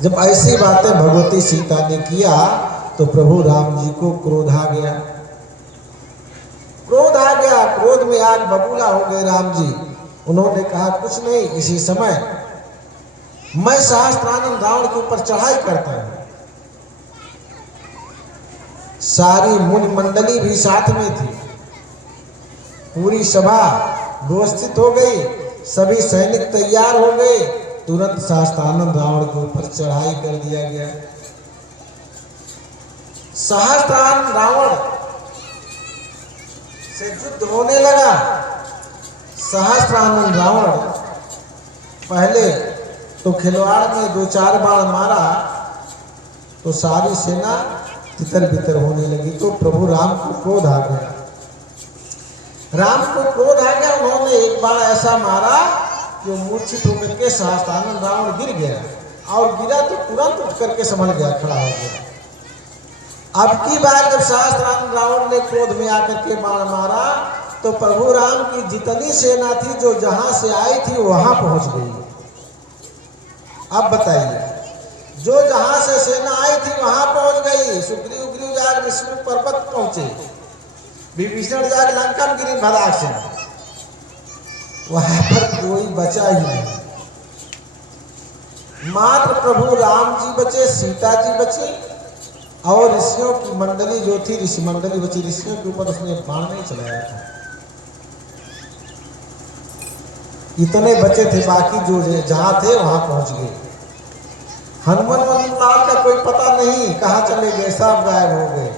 जब ऐसी बातें भगवती सीता ने किया तो प्रभु राम जी को क्रोध आ गया। क्रोध आ गया, क्रोध में आग बबूला हो गए राम जी। उन्होंने कहा कुछ नहीं, इसी समय मैं सहस्त्रानंद रावण के ऊपर चढ़ाई करता हूं। सारी मुनि मंडली भी साथ में थी, पूरी सभा व्यवस्थित हो गई, सभी सैनिक तैयार हो गए। तुरंत सहस्त्रानंद रावण के ऊपर चढ़ाई कर दिया गया। सहस्त्रानंद रावण से युद्ध होने लगा। सहस्त्रानंद रावण पहले तो खिलवाड़ में 2-4 बाण मारा तो सारी सेना तितर बितर होने लगी। तो प्रभु राम को क्रोध आ गया। राम को क्रोध आ गया, उन्होंने एक बार ऐसा मारा कि मूर्छित होकर के सहस्त्रानंद रावण गिर गया और गिरा तो तुरंत उठ करके संभल गया, खड़ा हो गया। अब की बार जब सहस्त्रानंद रावण ने क्रोध में आकर के बाण मारा तो प्रभु राम की जितनी सेना थी जो जहां से आई थी वहां पहुंच गई। अब बताइए, जो जहां से सेना आई थी वहां पहुंच गई। सुग्रीव उग्रीव जाग ऋषि पर्वत पहुंचे, विभीषण जाग लंका में गिरी भदाक से, वहां पर कोई बचा ही नहीं। मात्र प्रभु राम जी बचे, सीता जी बची और ऋषियों की मंडली जो थी, ऋषि मंडली बची। ऋषियों के ऊपर उसने बाण नहीं चलाया था, इतने बचे थे। बाकी जो जहां थे वहां पहुंच गए। हनुमान लाल का कोई पता नहीं कहां चले गए, सब गायब हो गए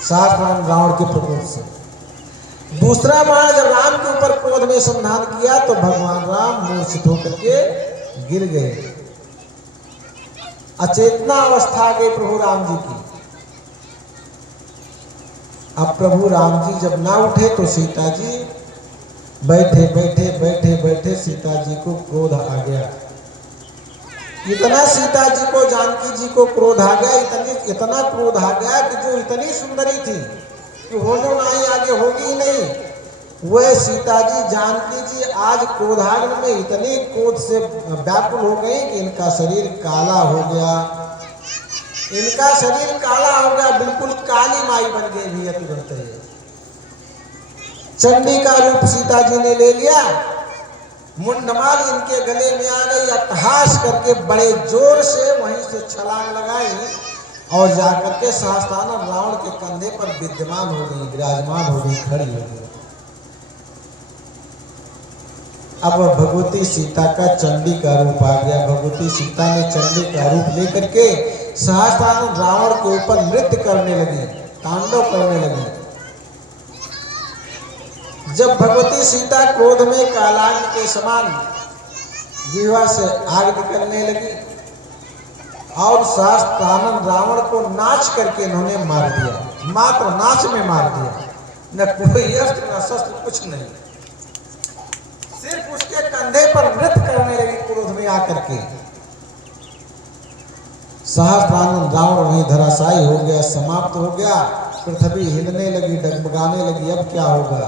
सहस्त्रानंद रावण के प्रकोप से। दूसरा बार जब राम के ऊपर क्रोध में संधान किया तो भगवान राम मूर्छित होकर के गिर गए। अचेतना अवस्था आ गई प्रभु राम जी की। अब प्रभु राम जी जब ना उठे तो सीता जी बैठे बैठे बैठे बैठे सीता जी को क्रोध आ गया। इतना सीता जी को, जानकी जी को क्रोध आ गया, इतना क्रोध आ गया कि जो इतनी सुंदरी थी कि होने नहीं आगे होगी ही नहीं, वह सीता जी, जानकी जी आज क्रोधाग्नि में इतनी क्रोध से व्याकुल हो गई कि इनका शरीर काला हो गया। इनका शरीर काला हो गया, बिल्कुल काली माई बन गई भी तुरंत। चंडी का रूप सीता जी ने ले लिया, मुंडमाल इनके गले में आ गई। अट्टहास करके बड़े जोर से वहीं से छलांग लगाई और जाकर के सहस्त्रानंद रावण के कंधे पर विद्यमान हो गई, विराजमान हो गई, खड़ी हो गई। अब भगवती सीता का चंडी का रूप आ गया। भगवती सीता ने चंडी का रूप लेकर के सहस्त्रानंद रावण के ऊपर नृत्य करने लगी, तांडव करने लगी। जब भगवती सीता क्रोध में कालाग्नि के समान जीवा से आग निकलने लगी और सहस्त्रानंद रावण को नाच करके इन्होंने मार दिया। मात्र नाच में मार दिया, न कोई अस्त्र न शस्त्र, कुछ नहीं। सिर्फ उसके कंधे पर नृत्य करने लगी क्रोध में आकर के। सहस्त्रानंद रावण वहीं धराशायी हो गया, समाप्त हो गया। पृथ्वी हिलने लगी, डगमगाने लगी। अब क्या होगा?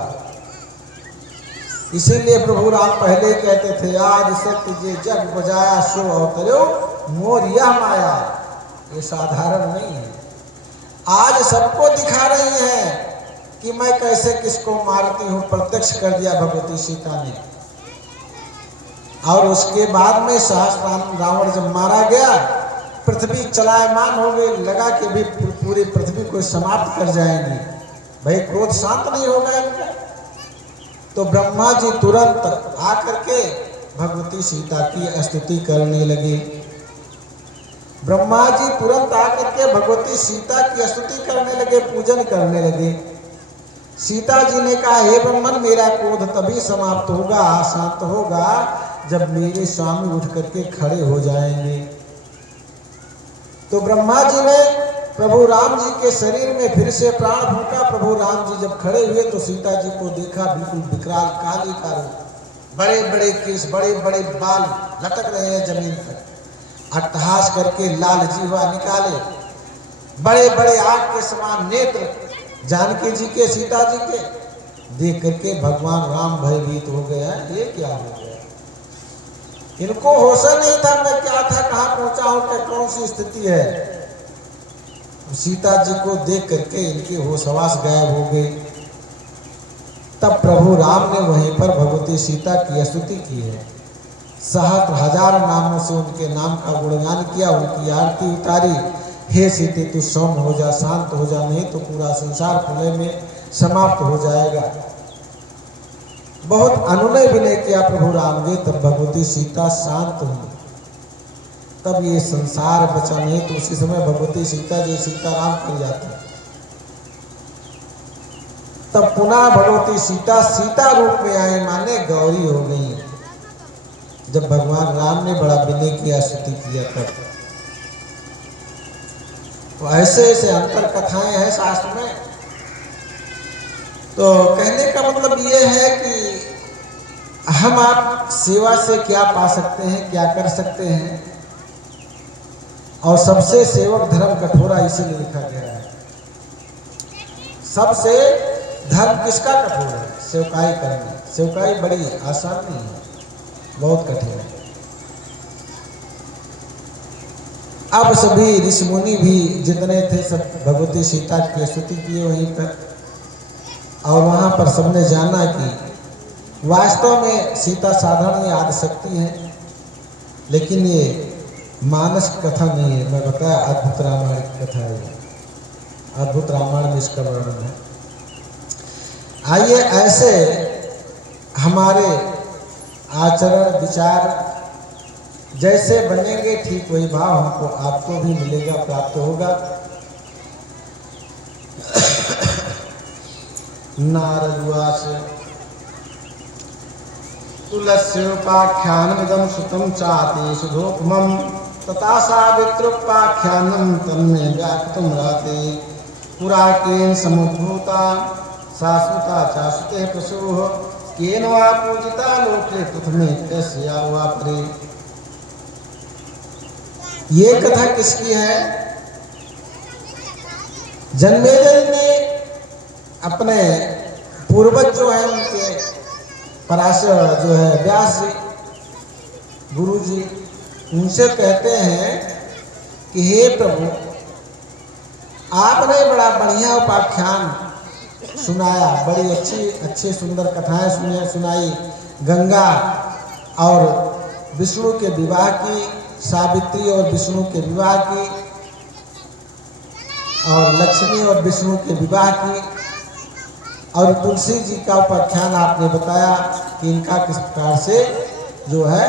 इसीलिए प्रभु राम पहले कहते थे, आज सत्य जे जग बजाया सो अवतरो मोर यह माया। ये साधारण नहीं है। आज सबको दिखा रही है कि मैं कैसे किसको मारती हूँ, प्रत्यक्ष कर दिया भगवती सीता ने। और उसके बाद में सहस्त्रानंद रावण जब मारा गया, पृथ्वी चलायमान हो गई, लगा कि भी पूरी पृथ्वी को समाप्त कर जाएंगे। भाई क्रोध शांत नहीं होगा इनका। तो ब्रह्मा जी तुरंत आकर के भगवती सीता की स्तुति करने लगे। ब्रह्मा जी तुरंत आकर के भगवती सीता की स्तुति करने लगे, पूजन करने लगे। सीता जी ने कहा, हे ब्रह्मन, मेरा क्रोध तभी समाप्त होगा, शांत होगा जब मेरे स्वामी उठ करके खड़े हो जाएंगे। तो ब्रह्मा जी ने प्रभु राम जी के शरीर में फिर से प्राण फूंका। प्रभु राम जी जब खड़े हुए तो सीता जी को देखा, बिल्कुल विकराल काली का रूप, बड़े बड़े केस, बड़े बड़े बाल लटक रहे हैं जमीन पर। अट्टहास करके लाल जीवा निकाले, बड़े बड़े आग के समान नेत्र जानकी जी के, सीता जी के। देख करके भगवान राम भयभीत हो गया, ये क्या हो गया? इनको होश नहीं था मैं क्या था, कहाँ पहुंचा हूं, क्या कौन सी स्थिति है। सीता जी को देख करके इनके होश हवास गायब हो गए। तब प्रभु राम ने वहीं पर भगवती सीता की स्तुति की है। 7,000 नामों से उनके नाम का गुणगान किया, उनकी आरती उतारी। हे सीते तू सौम्य हो जा, शांत हो जा, नहीं तो पूरा संसार प्रलय में समाप्त हो जाएगा। बहुत अनुनय विनय किया प्रभु राम जी, तब भगवती सीता शांत हुई। तब ये संसार बचा, नहीं तो उसी समय भगवती सीता जी सीताराम कर जाते। तब पुनः भगवती सीता सीता रूप में आए, माने गौरी हो गई। जब भगवान राम ने बड़ा विनय किया, स्तुति किया, तब तो ऐसे ऐसे अंतर कथाएं हैं शास्त्र में। तो कहने का मतलब ये है कि हम आप सेवा से क्या पा सकते हैं, क्या कर सकते हैं। और सबसे सेवक धर्म कठोरा इसीलिए लिखा गया है। सबसे धर्म किसका कठोर है? सेवकाई करना। सेवकाई बड़ी आसान नहीं है, बहुत कठिन है। अब सभी ऋषि मुनि भी जितने थे सब भगवती सीता की स्तुति किए वहीं पर। और वहां पर सबने जाना कि वास्तव में सीता साधारण आदि शक्ति है, लेकिन ये मानस कथा नहीं है। मैं बताया अद्भुत रामायण की कथा है, अद्भुत रामायण में इसका वर्णन है। आइए ऐसे हमारे आचरण विचार जैसे बनेंगे ठीक वही भाव हमको आपको भी मिलेगा, प्राप्त होगा। नारदुवाच तुलस्योपाख्यानमिदं श्रुतं चाति सुधोपमं तथा सावित्रोपाख्यानं तन्मे व्याकृतमर्हति। पुरा केन समुद्भूता शाश्वता चाश्वते पशुः केन वा पूजिता लोके प्रथमे कस्या वा परे। ये कथा किसकी है? जन्मेजय ने अपने पूर्वज जो है उनके पराशर जो है व्यास जी गुरु जी, उनसे कहते हैं कि हे प्रभु, आपने बड़ा बढ़िया उपाख्यान सुनाया, बड़ी अच्छी सुंदर कथाएं सुनाई। गंगा और विष्णु के विवाह की, सावित्री और विष्णु के विवाह की, और लक्ष्मी और विष्णु के विवाह की, और तुलसी जी का उपाख्यान आपने बताया कि इनका किस प्रकार से जो है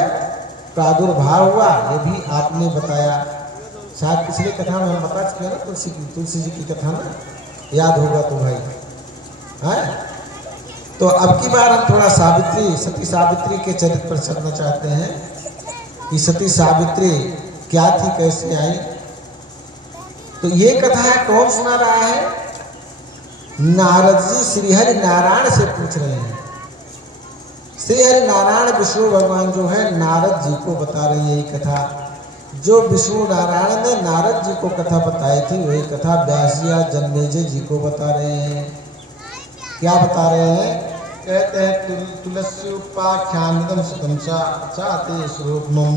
प्रादुर्भाव हुआ, ये भी आपने बताया। शायद पिछली कथा में हम बता चुके हैं ना, तुलसी जी की कथा ना, याद होगा तो भाई है। तो अब की बार हम थोड़ा सावित्री, सती सावित्री के चरित्र पर चलना चाहते हैं कि सती सावित्री क्या थी, कैसे आई। तो ये कथा है, कौन सुना रहा है? नारद जी श्रीहरि नारायण से पूछ रहे हैं। श्रीहरि नारायण विष्णु भगवान जो है नारद जी को बता रहे हैं। यही कथा जो विष्णु नारायण ने नारद जी को कथा बताई थी, वही कथा व्यास जी जन्मेजय जी को बता रहे हैं। क्या बता रहे हैं? कहते हैं तुलस्योपाख्यानमिदं श्रुतं चाति स्वरूपमं।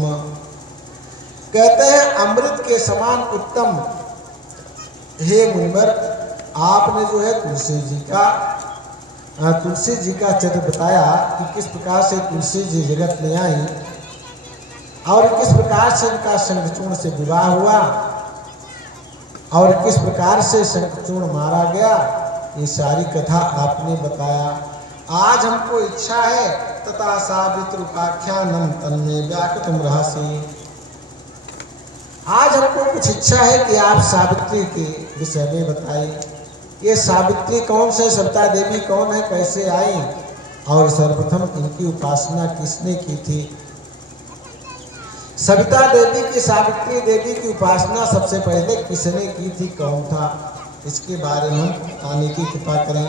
कहते हैं अमृत के समान उत्तम हे मुनिवर, आपने जो है तुलसी जी का चरित्र बताया कि किस प्रकार से तुलसी जी जगत में आई और किस प्रकार से इनका शंखचूर्ण से विवाह हुआ और किस प्रकार से शंखचूर्ण मारा गया। ये सारी कथा आपने बताया। आज हमको इच्छा है तथा सावित्रोपाख्यानं तन्मे व्याकृतमर्हसि। आज हमको कुछ इच्छा है कि आप सावित्री के विषय में बताइए। ये सावित्री कौन से, सविता देवी कौन है, कैसे आई और सर्वप्रथम इनकी उपासना किसने की थी। सविता देवी की, सावित्री देवी की उपासना सबसे पहले किसने की थी, कौन था, इसके बारे में बताने की कृपा करें।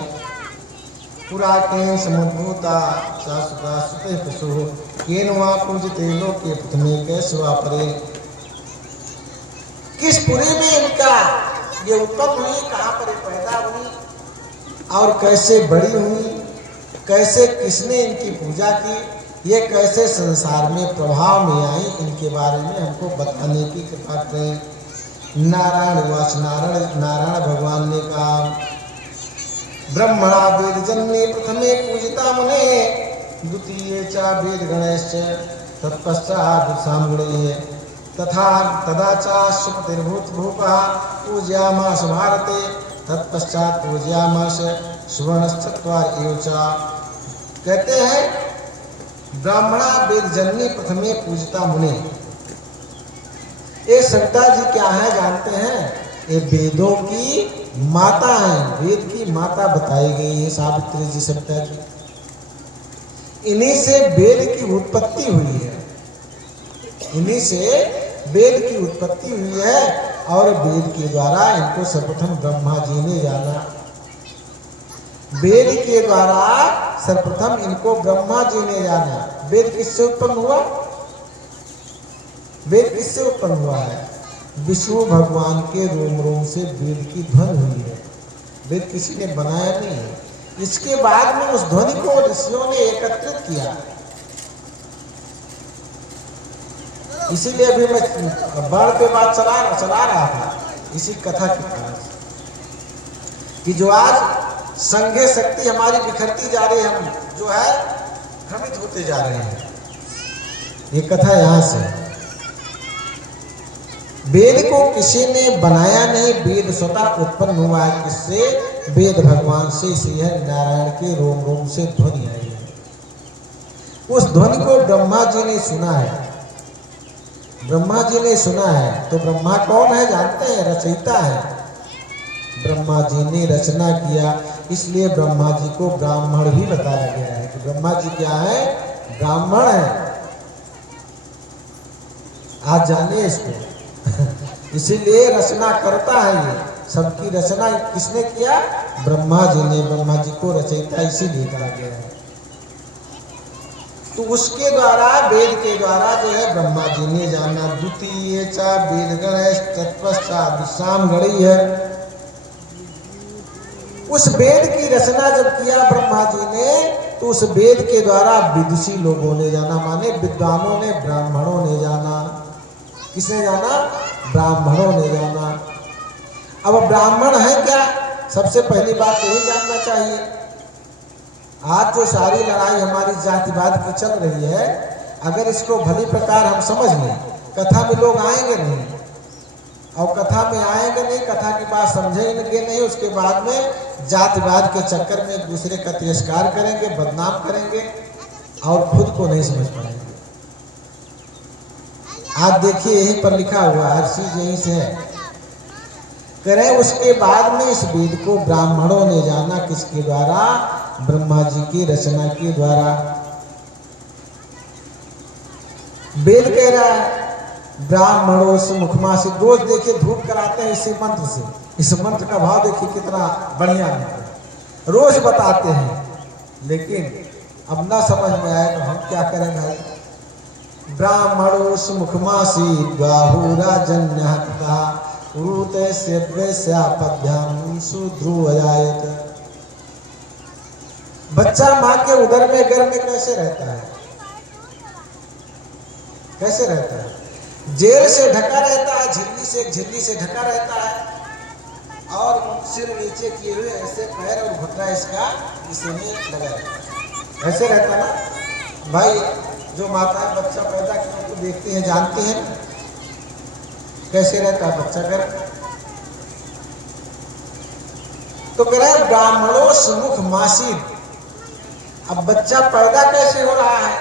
पुरा केन समुद्भूता शाश्वता सुते पशुः केन वा पूजिते लोके प्रथमे कैसवा परे। किस पुरी में इनका ये उत्पन्न हुई, कहाँ पर पैदा हुई और कैसे बड़ी हुई, कैसे किसने इनकी पूजा की, ये कैसे संसार में प्रभाव में आई, इनके बारे में हमको बताने की कृपा करें। नारायण उवाच, नारायण भगवान ने कहा, ब्रह्मणा वेद जन्मे प्रथमे पूजिता मुने, द्वितीये च वेद गणश्च तत्पश्चात् सामगुणये, तथा तदा च सुपतिर्भूत भूपः पूजयामास भारते, तत्पश्चात् पूजयामास सुवर्णश्चत्वार एव च। कहते हैं ब्राह्मणा वेद जन्मे प्रथमे पूजिता मुने। ये सविता जी क्या है जानते हैं? ये वेदों की माता है, वेद की माता बताई गई है सावित्री जी, सविता जी। इन्हीं से वेद की उत्पत्ति हुई है, इन्हीं से वेद की उत्पत्ति हुई है। और वेद के द्वारा इनको सर्वप्रथम ब्रह्मा जी ने जाना, वेद के द्वारा सर्वप्रथम इनको ब्रह्मा जी ने जाना। वेद किससे उत्पन्न हुआ? वेद किससे उत्पन्न हुआ है? विष्णु भगवान के रोम रोम से वेद की ध्वनि हुई है। वेद किसी ने बनाया नहीं है। इसके बाद में उस ध्वनि को ऋषियों ने एकत्रित किया। इसीलिए अभी मैं बाढ़ पे बात चला रहा था इसी कथा के कारण कि जो आज संघे शक्ति हमारी बिखरती जा रही है, हम जो है भ्रमित होते जा रहे हैं। ये कथा यहां से, वेद को किसी ने बनाया नहीं, वेद स्वतः उत्पन्न हुआ है। किससे? वेद भगवान से, श्री नारायण के रोम रोम से ध्वनि आई है। उस ध्वनि को ब्रह्मा जी ने सुना है, ब्रह्मा जी ने सुना है। तो ब्रह्मा कौन है जानते हैं? रचयिता है। ब्रह्मा जी ने रचना किया, इसलिए ब्रह्मा जी को ब्राह्मण भी बताया गया है कि ब्रह्मा जी क्या है? ब्राह्मण है। आज जानिए इसको। इसीलिए रचना करता है, ये सबकी रचना किसने किया? ब्रह्मा जी ने। ब्रह्मा जी को रचयिता इसीलिए कहा गया है। तो उसके द्वारा, वेद के द्वारा जो है ब्रह्मा जी ने जाना। द्वितीय चा वेद गणेश तत्पश्चात् विश्राम गणी है। उस वेद की रचना जब किया ब्रह्मा जी ने, तो उस वेद के द्वारा विदुषी लोगों ने जाना, माने विद्वानों ने, ब्राह्मणों ने जाना। किसने जाना? ब्राह्मणों ने जाना। अब ब्राह्मण है क्या? सबसे पहली बात यही जानना चाहिए। आज जो सारी लड़ाई हमारी जातिवाद की चल रही है, अगर इसको भली प्रकार हम समझ लें, कथा में लोग आएंगे नहीं, और कथा में आएंगे नहीं, कथा की बात समझेंगे नहीं, उसके बाद में जातिवाद के चक्कर में एक दूसरे का तिरस्कार करेंगे, बदनाम करेंगे और खुद को नहीं समझ पाएंगे। आज देखिए यहीं पर लिखा हुआ, हर चीज यहीं से है। करें उसके बाद में इस वेद को ब्राह्मणों ने जाना, किसके द्वारा? ब्रह्मा जी की रचना के द्वारा। वेद कह रहा है ब्राह्मणों से मुखमासी। रोज देखिए धूप कराते हैं इसी मंत्र से। इस मंत्र का भाव देखिए कितना बढ़िया है, रोज बताते हैं, लेकिन अब ना समझ में आए तो हम क्या करें भाई? ब्राह्मणों से मुखमासी बाहुरा जन्यता रूते से वैश्यापद्याम सुध्रुवजायत। बच्चा माँ के उदर में गर्भ में कैसे रहता है? कैसे रहता है? जेल से ढका रहता है, झिल्ली से, एक झिल्ली से ढका रहता है, और सिर नीचे किए हुए ऐसे पैर और घुटना इसका इसी में लगा रहता है। ऐसे रहता ना भाई। जो माता बच्चा पैदा किया तो देखते हैं, जानते हैं ना कैसे रहता है बच्चा गर्भ। तो कह रहे हैं ब्राह्मणों सुमुख मासी। अब बच्चा पैदा कैसे हो रहा है?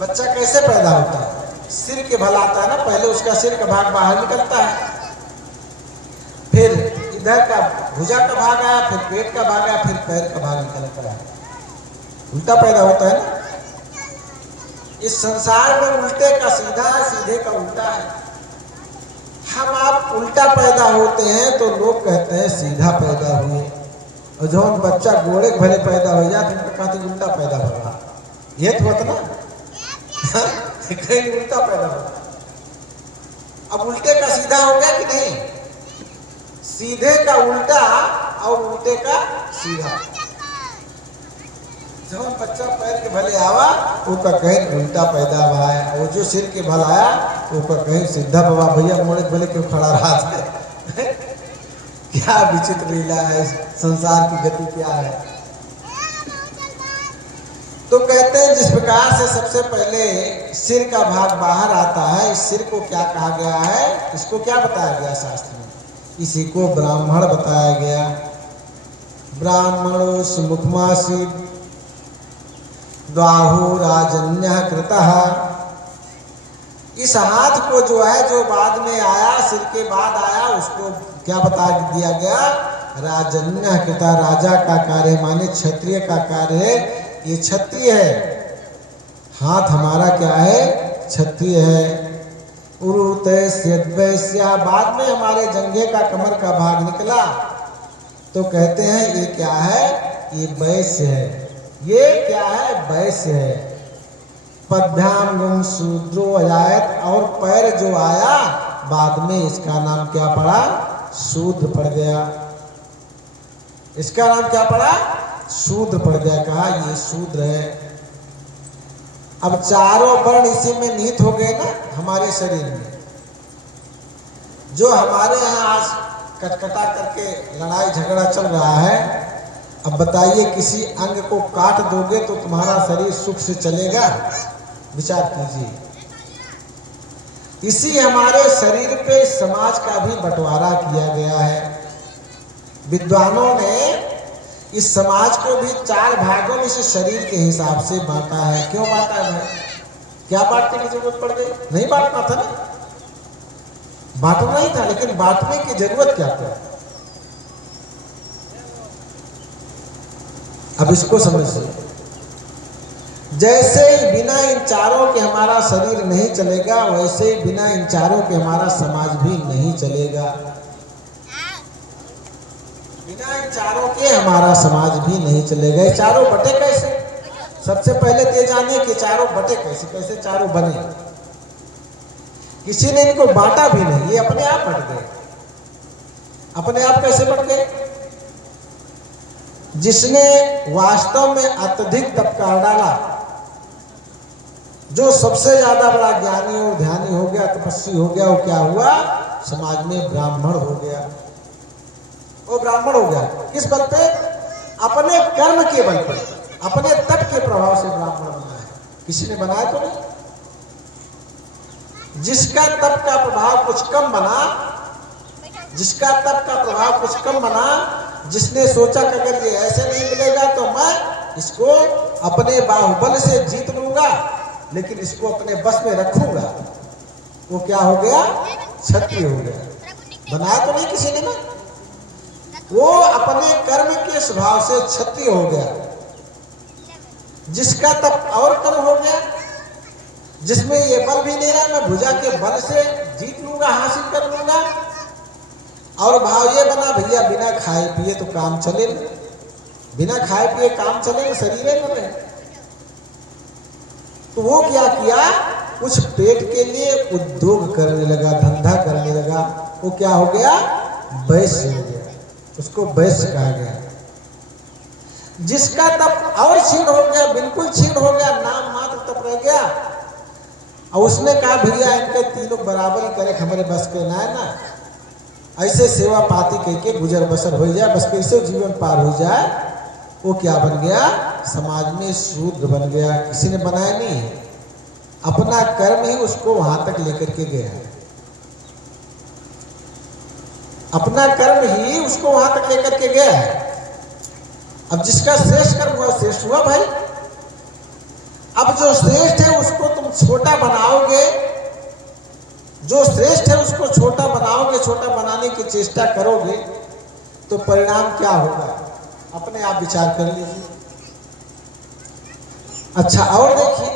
बच्चा कैसे पैदा होता है? सिर के भला आता है ना, पहले उसका सिर का भाग बाहर निकलता है, फिर इधर का भुजा का भाग आया, फिर पेट का भाग आया, फिर पैर का भाग निकलता है। उल्टा पैदा होता है ना। इस संसार में उल्टे का सीधा है, सीधे का उल्टा है। हम आप उल्टा पैदा होते हैं तो लोग कहते हैं सीधा पैदा हुए, और जो बच्चा गोड़े भले पैदा हो जाए तो कहते उल्टा पैदा होगा। ये तो होता ना कहीं उल्टा पैदा होगा। अब उल्टे का सीधा हो गया कि नहीं? सीधे का उल्टा और उल्टे का सीधा। जो बच्चा पैर के भले आवा वो का कहीं उल्टा पैदा हुआ है, वो जो सिर के भल आया वो का कहीं सीधा बाबा भैया मोड़े भले क्यों खड़ा रहा है। क्या विचित्र लीला है, संसार की गति क्या है। तो कहते हैं जिस प्रकार से सबसे पहले सिर का भाग बाहर आता है, इस सिर को क्या कहा गया है, इसको क्या बताया गया शास्त्र में, इसी को ब्राह्मण बताया गया। ब्राह्मणो सुमुखमासी द्वाहु राजन्य कृतः। इस हाथ को जो है, जो बाद में आया, सिर के बाद आया, उसको क्या बता दिया गया, राजन्य कृता, राजा का कार्य माने क्षत्रिय का कार्य है, ये क्षत्रिय है। हाथ हमारा क्या है, क्षत्रिय है। उरुतैस्यद्वैस्या, बाद में हमारे जंघे का कमर का भाग निकला तो कहते हैं ये क्या है, ये वैश्य है। ये क्या है, वैश्य है। पद्भ्याम गुम शूद्रो अजायत, और पैर जो आया बाद में इसका नाम क्या पड़ा, शूद्र पड़ गया। इसका नाम क्या पड़ा, शूद्र पड़ गया। कहा ये शूद्र है। अब चारों वर्ण इसी में निहित हो गए ना हमारे शरीर में। जो हमारे यहाँ आज कटकटा करके लड़ाई झगड़ा चल रहा है, अब बताइए किसी अंग को काट दोगे तो तुम्हारा शरीर सुख से चलेगा, विचार कीजिए। इसी हमारे शरीर पे समाज का भी बंटवारा किया गया है। विद्वानों ने इस समाज को भी 4 भागों में से शरीर के हिसाब से बांटा है। क्यों बांटा है भाई, क्या बांटने की जरूरत पड़ गई, नहीं बांटना था ना, बांटना ही था, लेकिन बांटने की जरूरत क्या था। अब इसको समझिए, जैसे ही बिना इन चारों के हमारा शरीर नहीं चलेगा, वैसे ही बिना इन चारों के हमारा समाज भी नहीं चलेगा। बिना इन चारों के हमारा समाज भी नहीं चलेगा। ये चारों बटे कैसे, सबसे पहले तो जानिए कि चारों बटे कैसे, कैसे चारों बने। किसी ने इनको बांटा भी नहीं, ये अपने आप बट गए। अपने आप कैसे बट गए, जिसने वास्तव में अत्यधिक तप कर डाला, जो सबसे ज्यादा बड़ा ज्ञानी और ध्यानी हो गया, तपस्वी हो गया, वो क्या हुआ, समाज में ब्राह्मण हो गया। वो ब्राह्मण हो गया किस बल पे, अपने कर्म के बल पे, अपने तप के प्रभाव से ब्राह्मण बना है, किसी ने बनाया तो नहीं। जिसका तप का प्रभाव कुछ कम बना, जिसका तप का प्रभाव कुछ कम बना, जिसने सोचा कि अगर ये ऐसे नहीं मिलेगा तो मैं इसको अपने बाहुबल से जीत लूंगा, लेकिन इसको अपने बस में रखूंगा, वो क्या हो गया, क्षत्रिय हो गया। बनाया तो नहीं किसी ने ना, वो अपने कर्म के स्वभाव से क्षत्रिय हो गया। जिसका तप और कम हो गया, जिसमें ये बल भी नहीं रहा, मैं भुजा के बल से जीत लूंगा, हासिल कर लूंगा, और भाव ये बना भैया बिना खाए पिए तो काम चले, बिना खाए पिए काम चले, शरीर में रहे। तो वो क्या किया, कुछ पेट के लिए उद्योग करने लगा, धंधा करने लगा, वो क्या हो गया, वैश्य हो गया, उसको वैश्य कहा गया। जिसका तप और क्षीण हो गया, बिल्कुल क्षीण हो गया, नाम मात्र तप रह गया, और उसने कहा भैया इनके तीनों बराबर ही करे, हमारे बस के ना है ना, ऐसे सेवा पाती कह के गुजर बसर हो जाए, बस कैसे जीवन पार हो जाए, वो क्या बन गया, समाज में शूद्र बन गया। किसी ने बनाया नहीं, अपना कर्म ही उसको वहां तक लेकर के गया, अपना कर्म ही उसको वहां तक लेकर के गया है। अब जिसका श्रेष्ठ कर्म हुआ श्रेष्ठ हुआ भाई। अब जो श्रेष्ठ है उसको तुम छोटा बनाओगे, जो श्रेष्ठ है उसको छोटा बनाओगे, छोटा बनाने की चेष्टा करोगे तो परिणाम क्या होगा, अपने आप विचार कर लीजिए। अच्छा और देखिए,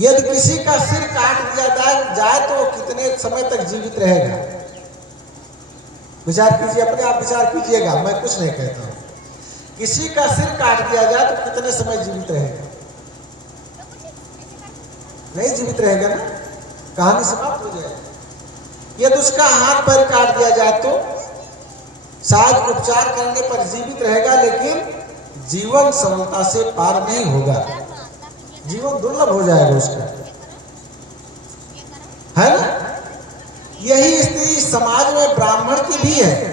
यदि किसी का सिर काट दिया जाए तो वो कितने समय तक जीवित रहेगा, विचार कीजिए, अपने आप विचार कीजिएगा, मैं कुछ नहीं कहता हूं। किसी का सिर काट दिया जाए तो कितने समय जीवित रहेगा, नहीं जीवित रहेगा ना, कहानी समाप्त हो जाएगी। यदि उसका हाथ पैर काट दिया जाए तो शायद उपचार करने पर जीवित रहेगा, लेकिन जीवन सरलता से पार नहीं होगा, जीवन दुर्लभ हो जाएगा उसका, है ना। यही स्थिति समाज में ब्राह्मण की भी है।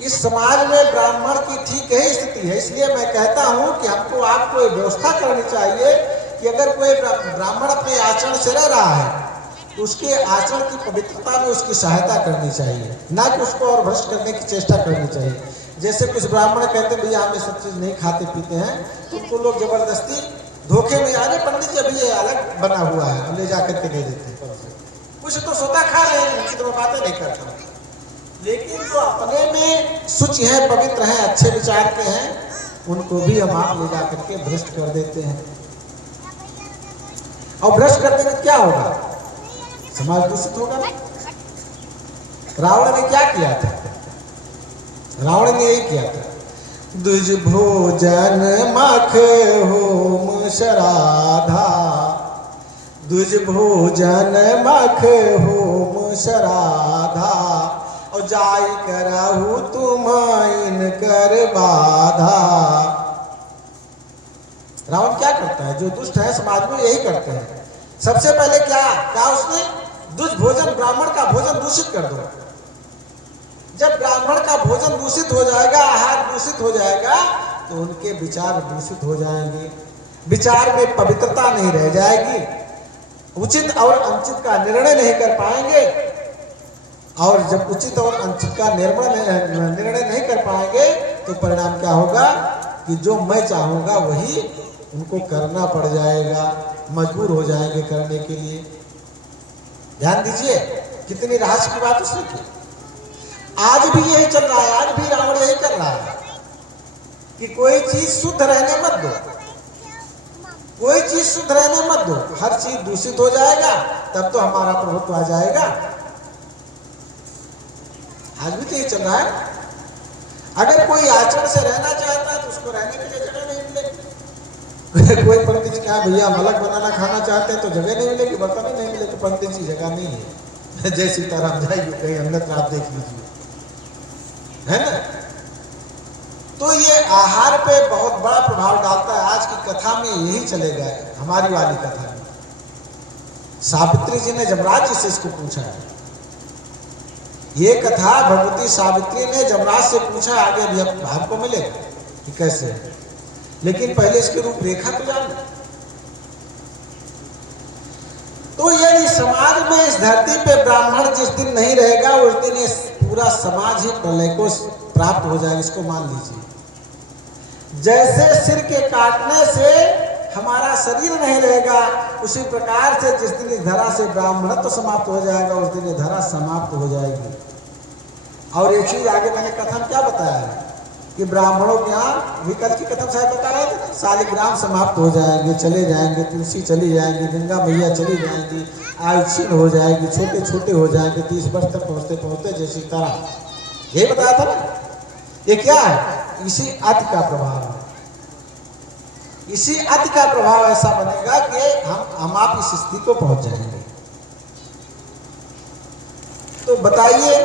इस समाज में ब्राह्मण की ठीक है स्थिति है। इसलिए मैं कहता हूं कि हमको आपको व्यवस्था करनी चाहिए कि अगर कोई ब्राह्मण अपने आचरण से रह रहा है तो उसके आचरण की पवित्रता में उसकी सहायता करनी चाहिए, ना कि उसको और भ्रष्ट करने की चेष्टा करनी चाहिए। जैसे कुछ ब्राह्मण कहते हैं भैया हम ये सब चीज नहीं खाते पीते हैं, तो उनको लोग जबरदस्ती धोखे में, अरे पंडित जी अभी ये अलग बना हुआ है, ले जाकर के दे देते हैं। कुछ तो स्वतः खा रहे हैं, तो बातें नहीं करता, लेकिन जो अपने में शुचि हैं, पवित्र हैं, अच्छे विचार के हैं, उनको भी हम आप ले जाकर के भ्रष्ट कर देते हैं। और भ्रष्ट करने में क्या होगा, समाज दूषित होगा ना। रावण ने क्या किया था, रावण ने यही किया था, दुज भोजन मख होम श्राद्धा, दुज भोजन मख होम श्राद्धा, और जाई करहु तुम इन कर बाधा। रावण क्या करता है, जो दुष्ट है समाज में यही करते हैं। सबसे पहले क्या कहा उसने, दुष्ट भोजन, ब्राह्मण का भोजन दूषित कर दो। जब ब्राह्मण का भोजन दूषित हो जाएगा, आहार दूषित हो जाएगा, तो उनके विचार दूषित हो जाएंगे, विचार में पवित्रता नहीं रह जाएगी, उचित और अनुचित का निर्णय नहीं कर पाएंगे। और जब उचित और अनुचित का निर्णय नहीं कर पाएंगे तो परिणाम क्या होगा कि जो मैं चाहूंगा वही उनको करना पड़ जाएगा, मजबूर हो जाएंगे करने के लिए। ध्यान दीजिए कितनी रहस्य की बात उसने की। आज भी यही चल रहा है, आज भी रावण यही कर रहा है कि कोई चीज शुद्ध रहने मत दो, कोई चीज शुद्ध रहने मत दो, हर चीज दूषित हो जाएगा, तब तो हमारा प्रभुत्व आ जाएगा। आज भी तो ये चल रहा है। अगर कोई आचरण से रहना चाहता है तो उसको रहने के लिए जगह नहीं मिलेगी। कोई पंडित जी कहा भैया हम अलग बनाना खाना चाहते हैं तो जगह नहीं मिलेगी, बर्तन नहीं मिलेगी, पंडित जी जगह नहीं है। जय सीताराम जाइए कहीं अन्यत्र आप देख लीजिए, है ना। तो ये आहार पे बहुत बड़ा प्रभाव डालता है। आज की कथा में यही चलेगा, हमारी वाली कथा में सावित्री जी ने जमराज जी से इसको पूछा है। ये कथा भगवती सावित्री ने जमराज से पूछा, आगे अभी आपको मिलेगा कि कैसे, लेकिन पहले इसकी रूपरेखा तो जान। तो यदि समाज में इस धरती पे ब्राह्मण जिस दिन नहीं रहेगा उस दिन ये पूरा समाज ही प्रलय को प्राप्त हो जाएगा, इसको मान लीजिए। जैसे सिर के काटने से हमारा शरीर नहीं रहेगा, उसी प्रकार से जिस दिन इस धरा से ब्राह्मणत्व तो समाप्त हो जाएगा उस दिन ये धरा समाप्त हो जाएगी। और एक चीज आगे मैंने कथन क्या बताया है कि ब्राह्मणों के यहाँ विकल की कथन शायद बता रहे थे, शालिग्राम समाप्त हो जाएंगे, चले जाएंगे, तुलसी चली जाएंगी, गंगा मैया चली जाएंगी, आयु क्षीण हो जाएगी, छोटे छोटे हो जाएंगे, 30 वर्ष तक पहुंचते पहुंचते जय सीताराम, यही बताया था ना। ये क्या है, इसी अति का प्रभाव है। इसी अति का प्रभाव ऐसा बनेगा कि हम आप इस स्थिति को पहुंच जाएंगे। तो बताइए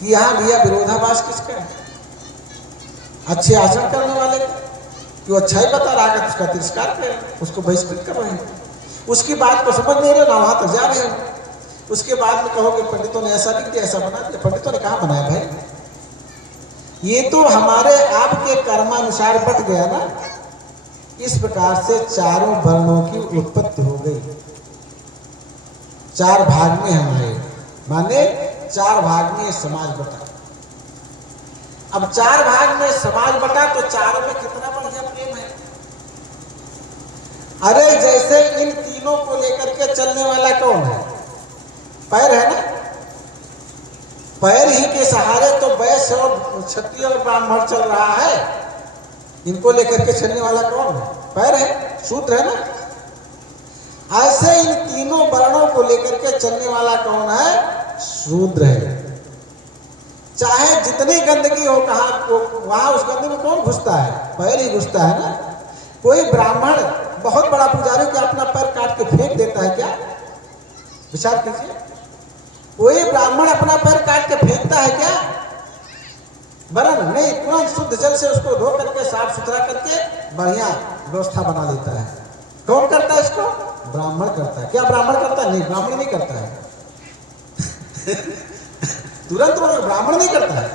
कि यहां भैया विरोधाभास किसका है, अच्छे आचरण करने वाले का, जो अच्छा ही बता रहा है उसका तिरस्कार कर रहे हैं, उसको बहिष्कृत कर रहे हैं, उसकी बात को समझ नहीं रहे, ना वहां तक जा रहे हो। उसके बाद में कहोगे पंडितों ने ऐसा नहीं किया, ऐसा बना दिया। पंडितों ने कहा बनाया भाई, ये तो हमारे आपके कर्मानुसार बट गया ना। इस प्रकार से चारों वर्णों की उत्पत्ति हो गई, चार भाग में हम आए, माने चार भाग में समाज बटा। अब चार भाग में समाज बटा तो चारों में कितना बढ़िया प्रेम है। अरे जैसे इन तीनों को लेकर के चलने वाला कौन है, पैर है ना। पैर ही के सहारे तो वैश्य और क्षत्रिय और ब्राह्मण चल रहा है, इनको लेकर के चलने वाला कौन है, पैर है, शूद्र है ना। ऐसे इन तीनों वर्णों को लेकर के चलने वाला कौन है, शूद्र है। चाहे जितनी गंदगी हो कहाँ वहां उस गंदगी में कौन घुसता है, पैर ही घुसता है ना। कोई ब्राह्मण बहुत बड़ा पुजारी क्या अपना पैर काट के फेंक देता है क्या, विचार कीजिए। कोई ब्राह्मण अपना पैर काट के फेंकता है क्या, वरन नहीं, तुरंत शुद्ध जल से उसको धो करके साफ सुथरा करके बढ़िया व्यवस्था बना लेता है। कौन करता है इसको? ब्राह्मण करता है। क्या ब्राह्मण करता है? नहीं, ब्राह्मण नहीं करता है। तुरंत ब्राह्मण नहीं करता है।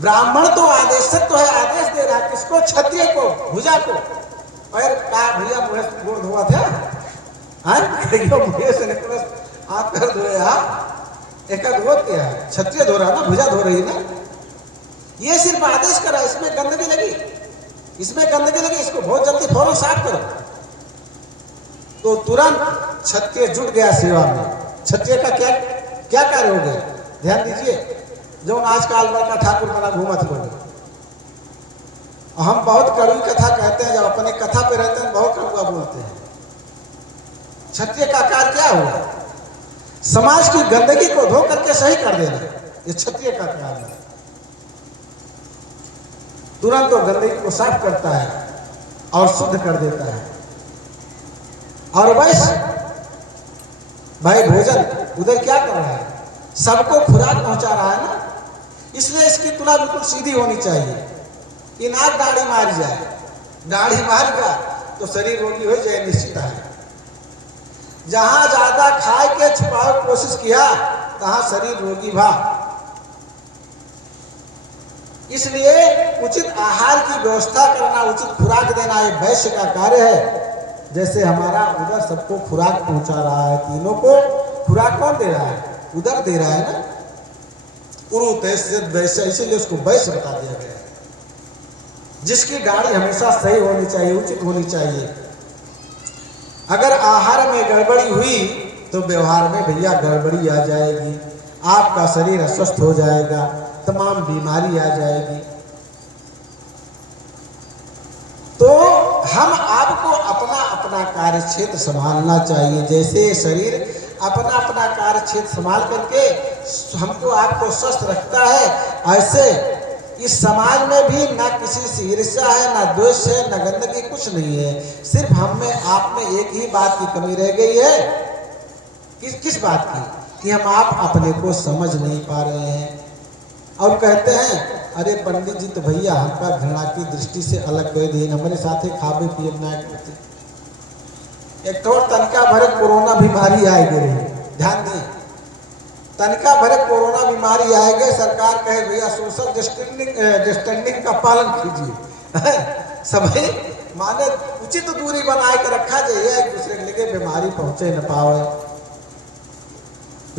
ब्राह्मण तो आदेशक तो है, आदेश दे रहा है किसको? क्षत्रिय को, भुजा को। और का भैया गोड़ धोआ था, मुझे से निकल आप कर धोया, एक धो क्या है? क्षत्रिय धो रहा ना, भुजा धो रही ना। ये सिर्फ आदेश करा, इसमें गंदगी लगी, इसमें गंदगी लगी, इसको बहुत जल्दी फौरन साफ करो। तो तुरंत क्षत्रिय जुट गया सेवा में। क्षत्रिय का क्या क्या कार्य हो गया? ध्यान दीजिए, जो आजकल बड़का ठाकुर बना घूमत लोग, हम बहुत कड़वी कथा कहते हैं, जब अपने कथा पे रहते हैं बहुत कड़वा बोलते हैं। क्षत्रिय का कार्य क्या हुआ? समाज की गंदगी को धो करके सही कर देना, ये क्षत्रिय का कार्य है। तुरंत वो गंदगी को साफ करता है और शुद्ध कर देता है। और वैश्य भाई भोजन उधर क्या कर रहा है? सबको खुराक पहुंचा रहा है ना, इसलिए इसकी तुलना बिल्कुल सीधी होनी चाहिए कि नाक दाढ़ी मारी जाए, दाढ़ी मारेगा तो शरीर रोगी हो जाए, निश्चित है। जहां ज्यादा खाए के छुपाओ कोशिश किया तहां शरीर रोगी भा। इसलिए उचित आहार की व्यवस्था करना, उचित खुराक देना ये वैश्य का कार्य है। जैसे हमारा उधर सबको खुराक पहुंचा रहा है, तीनों को खुराक कौन दे रहा है? उधर दे रहा है ना, वैश्य, इसीलिए उसको वैश्य बता दिया गया है। जिसकी गाड़ी हमेशा सही होनी चाहिए, उचित होनी चाहिए। अगर आहार में गड़बड़ी हुई तो व्यवहार में भैया गड़बड़ी आ जाएगी, आपका शरीर अस्वस्थ हो जाएगा, तमाम बीमारी आ जाएगी। तो हम आपको अपना अपना कार्य क्षेत्र संभालना चाहिए। जैसे शरीर अपना अपना कार्य क्षेत्र संभाल करके हमको आपको स्वस्थ रखता है, ऐसे इस समाज में भी ना किसी से ईर्ष्या है, ना द्वेष है, ना गंदगी, कुछ नहीं है। सिर्फ हम में आप में एक ही बात की कमी रह गई है। किस बात की? कि हम आप अपने को समझ नहीं पा रहे हैं और कहते हैं अरे पंडित जी तो भैया हमका घृणा की दृष्टि से अलग कर दिए, हमारे साथ ही खावे पिए ना करते। एक तो तनका भरे कोरोना बीमारी आए गए, ध्यान दिए, तनका भरे कोरोना बीमारी आए गए, सरकार कहे भैया सोशल डिस्टेंसिंग का पालन कीजिए, सभी माने उचित दूरी बनाए कर रखा जाइए, एक दूसरे के लिए बीमारी पहुंचे न पावे।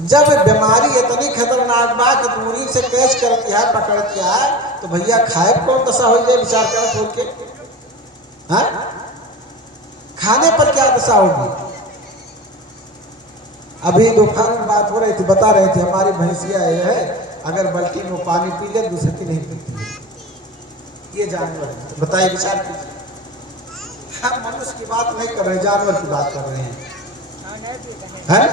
जब बीमारी इतनी खतरनाक बात दूरी से कैच करती है, पकड़ती है, तो भैया खाए कौन दशा हो जाए? विचार कर छोड़ के, हाँ? खाने पर क्या दशा होगी? अभी दोपहर में बात हो रही थी, बता रहे थे हमारी भैंसिया ये है, अगर बाल्टी में पानी पी ले दूसरे की नहीं पीती है। ये जानवर है, बताइए, विचार कीजिए। हम मनुष्य की बात नहीं कर रहे, जानवर की बात कर रहे हैं।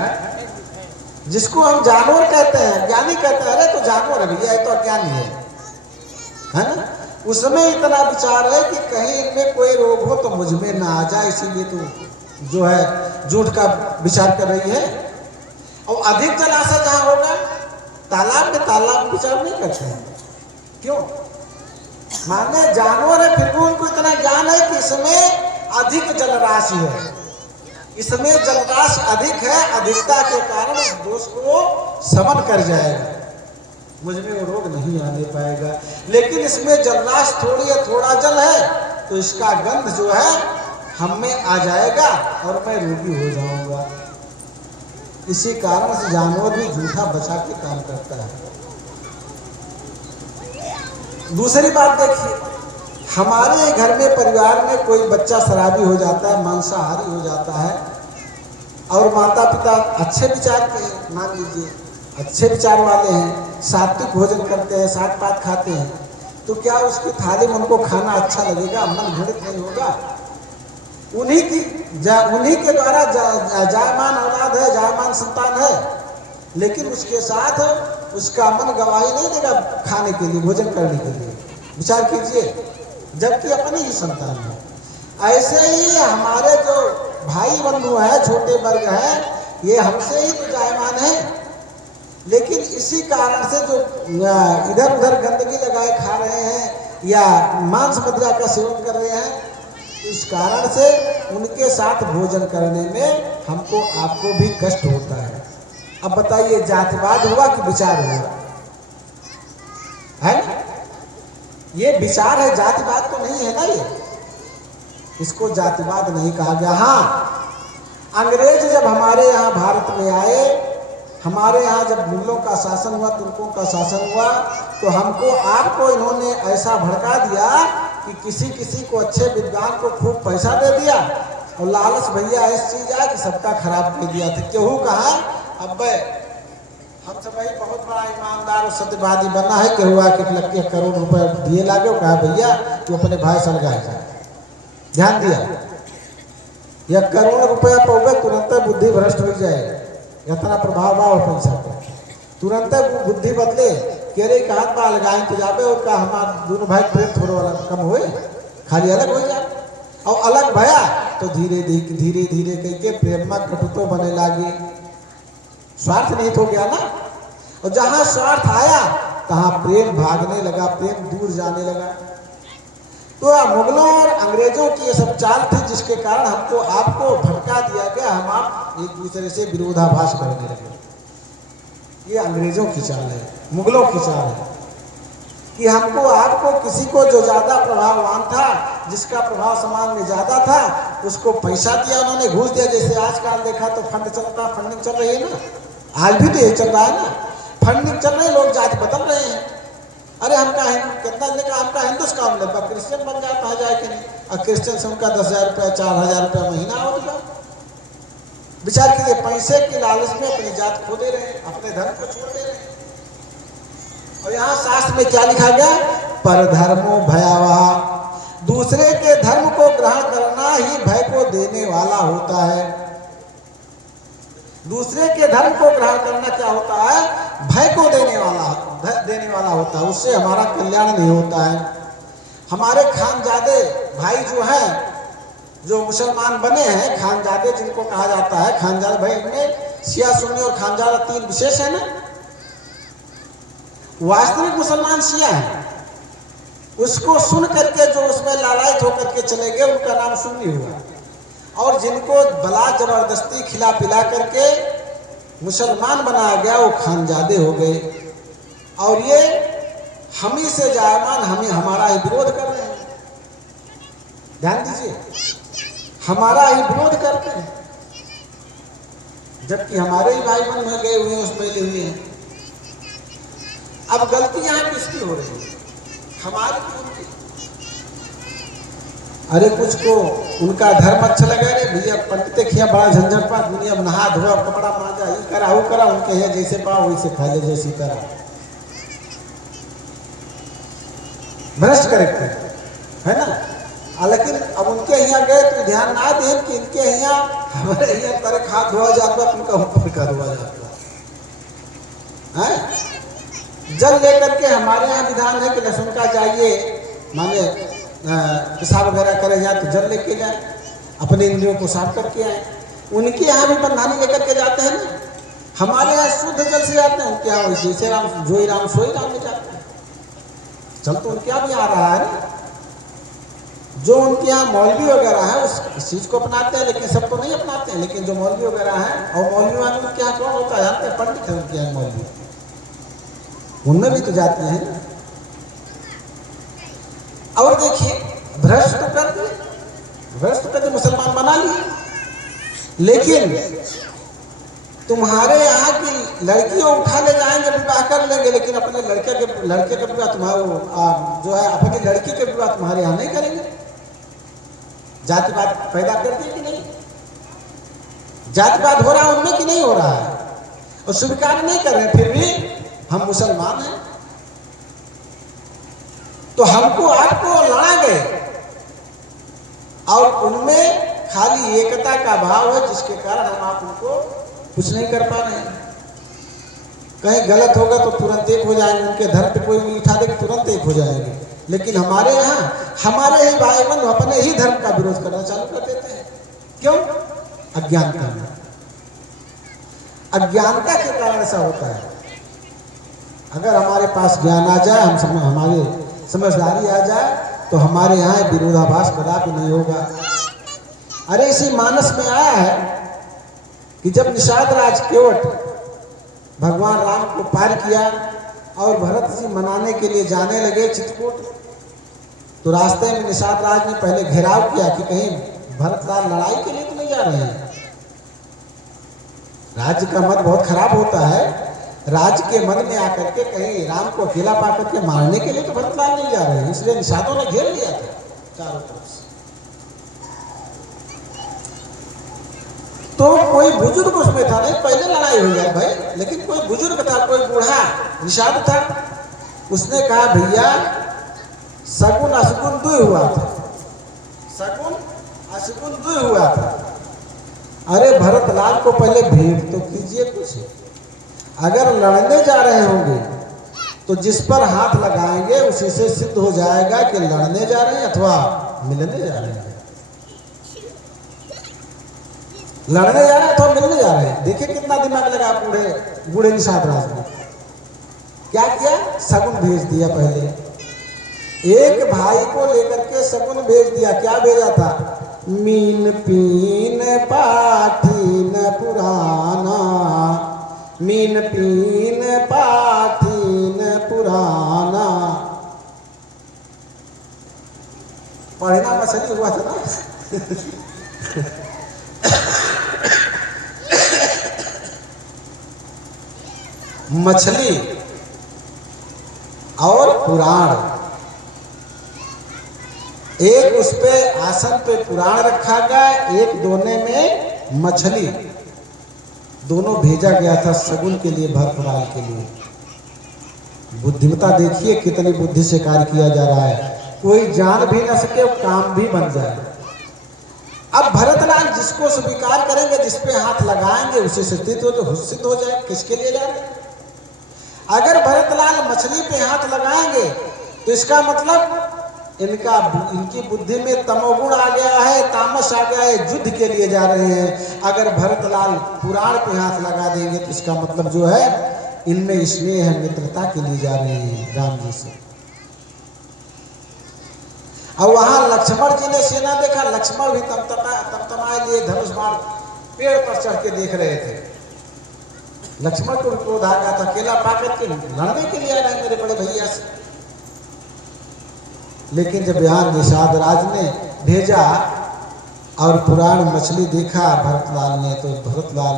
जिसको हम जानवर कहते हैं, ज्ञानी कहते हैं, अरे तो जानवर है भैया, ये तो अज्ञानी है ना। उसमें इतना विचार है कि कहीं इनमें कोई रोग हो तो मुझ में ना आ जाए, इसीलिए तो जो है झूठ का विचार कर रही है। और अधिक जलाशय जहां होगा, तालाब में विचार नहीं करते हैं। क्यों? माने जानवर है, फिर भी उनको इतना ज्ञान है कि इसमें अधिक जलराशि है, इसमें जलराशि अधिक है, अधिकता के कारण उस दोष को शमन कर जाएगा, मुझ में वो रोग नहीं आने पाएगा। लेकिन इसमें जलराशि थोड़ी है, थोड़ा जल है, तो इसका गंध जो है हम में आ जाएगा और मैं रोगी हो जाऊंगा। इसी कारण से जानवर भी झूठा बचा के काम करता है। दूसरी बात देखिए, हमारे घर में परिवार में कोई बच्चा शराबी हो जाता है, मांसाहारी हो जाता है, और माता पिता अच्छे विचार के हैं, मान लीजिए अच्छे विचार वाले हैं, सात्विक भोजन करते हैं, साग पात खाते हैं, तो क्या उसकी थाली में उनको खाना अच्छा लगेगा? मन घृणित नहीं होगा? उन्हीं के द्वारा जायमान औलाद है, जायमान संतान है, लेकिन उसके साथ उसका मन गवाही नहीं देगा खाने के लिए, भोजन करने के लिए। विचार कीजिए, जबकि अपनी ही संतान है। ऐसे ही हमारे जो भाई बंधु हैं, छोटे वर्ग हैं, ये हमसे ही तो जायमान है, लेकिन इसी कारण से जो इधर उधर गंदगी लगाए खा रहे हैं या मांस मदिरा का सेवन कर रहे हैं, इस कारण से उनके साथ भोजन करने में हमको आपको भी कष्ट होता है। अब बताइए, जातिवाद हुआ कि विचार हुआ? है ये विचार है, जातिवाद तो नहीं है ना। ये इसको जातिवाद नहीं कहा गया। हाँ, अंग्रेज जब हमारे यहाँ भारत में आए, हमारे यहाँ जब मुगलों का शासन हुआ, तुर्कों का शासन हुआ, तो हमको आपको इन्होंने ऐसा भड़का दिया कि किसी किसी को, अच्छे विद्वान को खूब पैसा दे दिया और लालच भैया ऐसी चीज है कि सबका खराब कर दिया था। क्यों कहा? अब हम सब भाई बहुत बड़ा ईमानदार और सत्यवादी बना है कि हुआ कि लग करोड़ रुपए दिए लागे, कहा भैया तू अपने भाई से लगाए जा। ध्यान दिया, या करोड़ रुपया पाओगे तुरंत बुद्धि भ्रष्ट हो जाएगी। इतना प्रभाव भाव पैसा का तुरंत बुद्धि बदले कह रहे कहा पा लगाए तो जाबे और का हमारा दोनों भाई प्रेम थोड़ा वाला कम हुए, खाली अलग हो जाए। और अलग भया तो धीरे धीरे धीरे कह के प्रेम में कटुतो बने लागे, स्वार्थ नहीं तो गया ना। और जहां स्वार्थ आया तहां प्रेम भागने लगा, प्रेम दूर जाने लगा। तो मुगलों और अंग्रेजों की ये सब चाल थी जिसके कारण हमको आपको भटका दिया गया, हम आप एक दूसरे से विरोधाभास करने लगे। ये अंग्रेजों की चाल है, मुगलों की चाल है कि हमको आपको किसी को जो ज्यादा प्रभाववान था, जिसका प्रभाव समाज में ज्यादा था, उसको पैसा दिया, उन्होंने घूस दिया। जैसे आजकल देखा तो फंड चलता, फंडिंग चल रही है ना, आज भी तो ये चल रहा है ना, फंडिंग चल रही है, लोग जाति बदल रहे हैं। अरे हमका कितना लेकर हमका हिंदुस्तान लेगा, क्रिश्चियन बन जाता है जाए कि नहीं, और क्रिश्चियन से उनका 10,000 रुपया 4,000 रुपया महीना हो गया। विचार कीजिए, पैसे के लालच में अपनी जात खो दे रहे हैं, अपने धर्म को छोड़ दे रहे हैं। और यहाँ शास्त्र में क्या लिखा गया? परधर्मो भयावह, दूसरे के धर्म को ग्रहण करना ही भय को देने वाला होता है। दूसरे के धर्म को ग्रहण करना क्या होता है? भय को देने वाला होता है, उससे हमारा कल्याण नहीं होता है। हमारे खानजादे भाई जो हैं, जो मुसलमान बने हैं, खानजादे जिनको कहा जाता है, खानजादे भाई इनमें शिया सुन्नी और खानजादा तीन विशेष है ना। वास्तविक मुसलमान शिया है, उसको सुन करके जो उसमें लालायित होकर के चले गए उनका नाम सुन्नी हुआ। और जिनको बला जबरदस्ती खिला पिला करके मुसलमान बनाया गया वो खानजादे हो गए। और ये हम ही से जायमान हमें हमारा ही विरोध कर रहे हैं। ध्यान दीजिए, हमारा ही विरोध करते हैं, जबकि हमारे ही भाई बहन में गए हुए हैं, उसमें ले हुए हैं। अब गलती यहाँ किसकी हो रही है? हमारी की उनकी? अरे कुछ को उनका धर्म अच्छा लगा, रे भैया पंडित खिया बड़ा झंझट पा, दुनिया में नहा धोआ कपड़ा मांजा ये करा वो करा, उनके यहाँ जैसे पाओ वैसे खा ले, जैसी तरह भ्रष्ट करते है ना। लेकिन अब उनके यहाँ गए तो ध्यान ना दें कि इनके यहाँ हमारे यहाँ तरह खा धोआ जाता, उनका ऊपर का धोआ जाता है। जल लेकर के हमारे यहाँ विधान है कि लहसुन का चाहिए, माने पेशाब वगैरह करे जाए तो जल लेके जाए, अपने इंद्रियों को साफ करके आए। उनके यहाँ भी बंधानी लेकर के जाते हैं ना, हमारे यहाँ शुद्ध जल से जाते हैं, उनके यहाँ जैसे राम जोई राम सोई राम में जाते हैं। चल तो उनके यहाँ भी आ रहा है ना, जो उनके यहाँ मौलवी वगैरह है उस चीज को अपनाते हैं, लेकिन सब तो नहीं अपनाते हैं। लेकिन जो मौलवी वगैरह है, और मौलवी वाले उनके यहाँ कौन होता है जानते हैं? पंडित है उनके यहाँ मौलवी, उनमें भी तो जाती है ना। और देखिए भ्रष्ट तो कर दिए, भ्रष्ट करके मुसलमान बना लिए, लेकिन तुम्हारे यहाँ की लड़कियों उठा ले जाएंगे, विवाह कर लेंगे, लेकिन अपने लड़के के विवाह तुम्हारे जो है अपनी लड़की के विवाह तुम्हारे यहाँ नहीं करेंगे। जातिवाद पैदा कर दिए कि नहीं? जातिवाद हो रहा है उनमें कि नहीं हो रहा है? और स्वीकार नहीं कर रहे, फिर भी हम मुसलमान हैं। तो हमको आपको लड़ा गए, और उनमें खाली एकता का भाव है, जिसके कारण हम आप उनको कुछ नहीं कर पा रहे हैं। कहीं गलत होगा तो तुरंत एक हो जाएंगे, उनके धर्म पे कोई उठा दे तुरंत एक हो जाएंगे। लेकिन हमारे यहाँ हमारे ही भाई बहन अपने ही धर्म का विरोध करना चालू कर देते हैं। क्यों? अज्ञानता में, अज्ञानता के कारण ऐसा होता है। अगर हमारे पास ज्ञान आ जाए, हमारे समझदारी आ जाए, तो हमारे यहाँ विरोधाभास कदापि नहीं होगा। अरे इसी मानस में आया है कि जब निषाद राज केवट भगवान राम को पार किया और भरत जी मनाने के लिए जाने लगे चित्रकूट, तो रास्ते में निषाद राज ने पहले घेराव किया कि कहीं भरतलाल लड़ाई के लिए तो नहीं जा रहे हैं। राज्य का मत बहुत खराब होता है। राज्य के मन में आकर के कहीं राम को अकेला पाकर के मारने के लिए तो भरतलाल नहीं जा रहे हैं, इसलिए निषादों ने घेर लिया था चारों तरफ से। तो कोई बुजुर्ग उसमें था नहीं, पहले लड़ाई हो जाए भाई, लेकिन कोई बुजुर्ग था, कोई बूढ़ा निषाद था। उसने कहा भैया सगुन अशगुन दुई हुआ था, सगुन अशगुन दुई हुआ था। अरे भरतलाल को पहले भेंट तो कीजिए कुछ। अगर लड़ने जा रहे होंगे तो जिस पर हाथ लगाएंगे उसी से सिद्ध हो जाएगा कि लड़ने जा रहे हैं अथवा मिलने जा रहे हैं। लड़ने जा रहे हैं अथवा मिलने जा रहे हैं। देखिए कितना दिमाग लगा बूढ़े निषाद राज ने। क्या किया? सगुन भेज दिया। पहले एक भाई को लेकर के सगुन भेज दिया। क्या भेजा था? मीन पीन पाठीन पुराना, मीन पीन पाठीन पुराना। पढ़ना मछली हुआ था ना। मछली और पुराण, एक उस पे आसन पे पुराण रखा गया, एक दोने में मछली, दोनों भेजा गया था सगुन के लिए, भरतलाल के लिए। बुद्धिमता देखिए कितनी बुद्धि से कार्य किया जा रहा है। कोई जान भी न सके और काम भी बन जाए। अब भरतलाल जिसको स्वीकार करेंगे, जिस पे हाथ लगाएंगे उसे सिद्ध हो जाए। किसके लिए जा रहे हैं? अगर भरतलाल मछली पे हाथ लगाएंगे तो इसका मतलब इनकी बुद्धि में तमोगुण आ गया है, तामस आ गया है, युद्ध के लिए जा रहे हैं। अगर भरतलाल पुराण पे हाथ लगा देंगे तो इसका मतलब जो है इनमें स्नेह है, मित्रता के लिए जा रहे हैं राम जी से। और वहां लक्ष्मण जी ने सेना देखा, लक्ष्मण भी तमतमाए लिए धनुष बाण पेड़ पर चढ़ के देख रहे थे। लक्ष्मण को भी क्रोध आ गया था, अकेला पाकर के लड़ने के लिए आ रहे मेरे बड़े भैया से। लेकिन जब यहाँ निषाद राज ने भेजा और पुराण मछली देखा भरतलाल ने, तो भरतलाल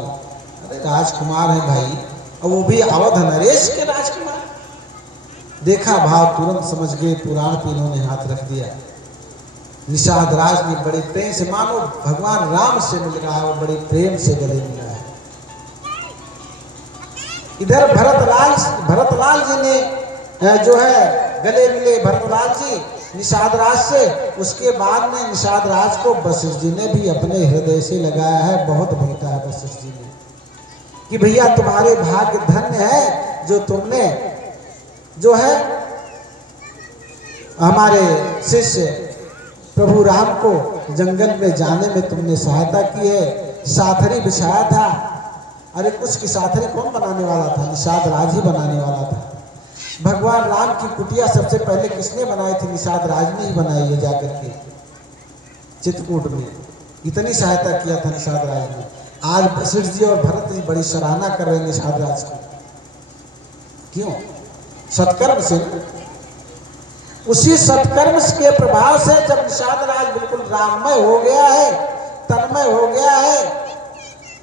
अरे राजकुमार है भाई, और वो भी अवध नरेश के राजकुमार। देखा भाव तुरंत समझ गए, पुराण पे इन्होंने हाथ रख दिया। निषाद राज ने बड़े प्रेम से, मानो भगवान राम से मिल रहा है, वो बड़े प्रेम से गले मिला है। इधर भरतलाल जी ने जो है गले मिले भरतलाल जी निषाद राज से। उसके बाद में निषाद राज को वशिष्ठ जी ने भी अपने हृदय से लगाया है। बहुत भेंटा है वशिष्ठ जी ने कि भैया तुम्हारे भाग्य धन्य है जो तुमने जो है हमारे शिष्य प्रभु राम को जंगल में जाने में तुमने सहायता की है। साथरी बिछाया था। अरे कुछ की साथरी कौन बनाने वाला था? निषाद राज ही बनाने वाला था। भगवान राम की कुटिया सबसे पहले किसने बनाई थी? निषाद राज ने ही बनाई है, जाकर के चित्रकूट में। इतनी सहायता किया था निषाद राज ने। आज वशिष्ठ जी और भरत जी बड़ी सराहना कर रहे हैं निषाद राज की। क्यों? सत्कर्म से। उसी सत्कर्म के प्रभाव से जब निषाद राज बिल्कुल राममय हो गया है, तन्मय हो गया है,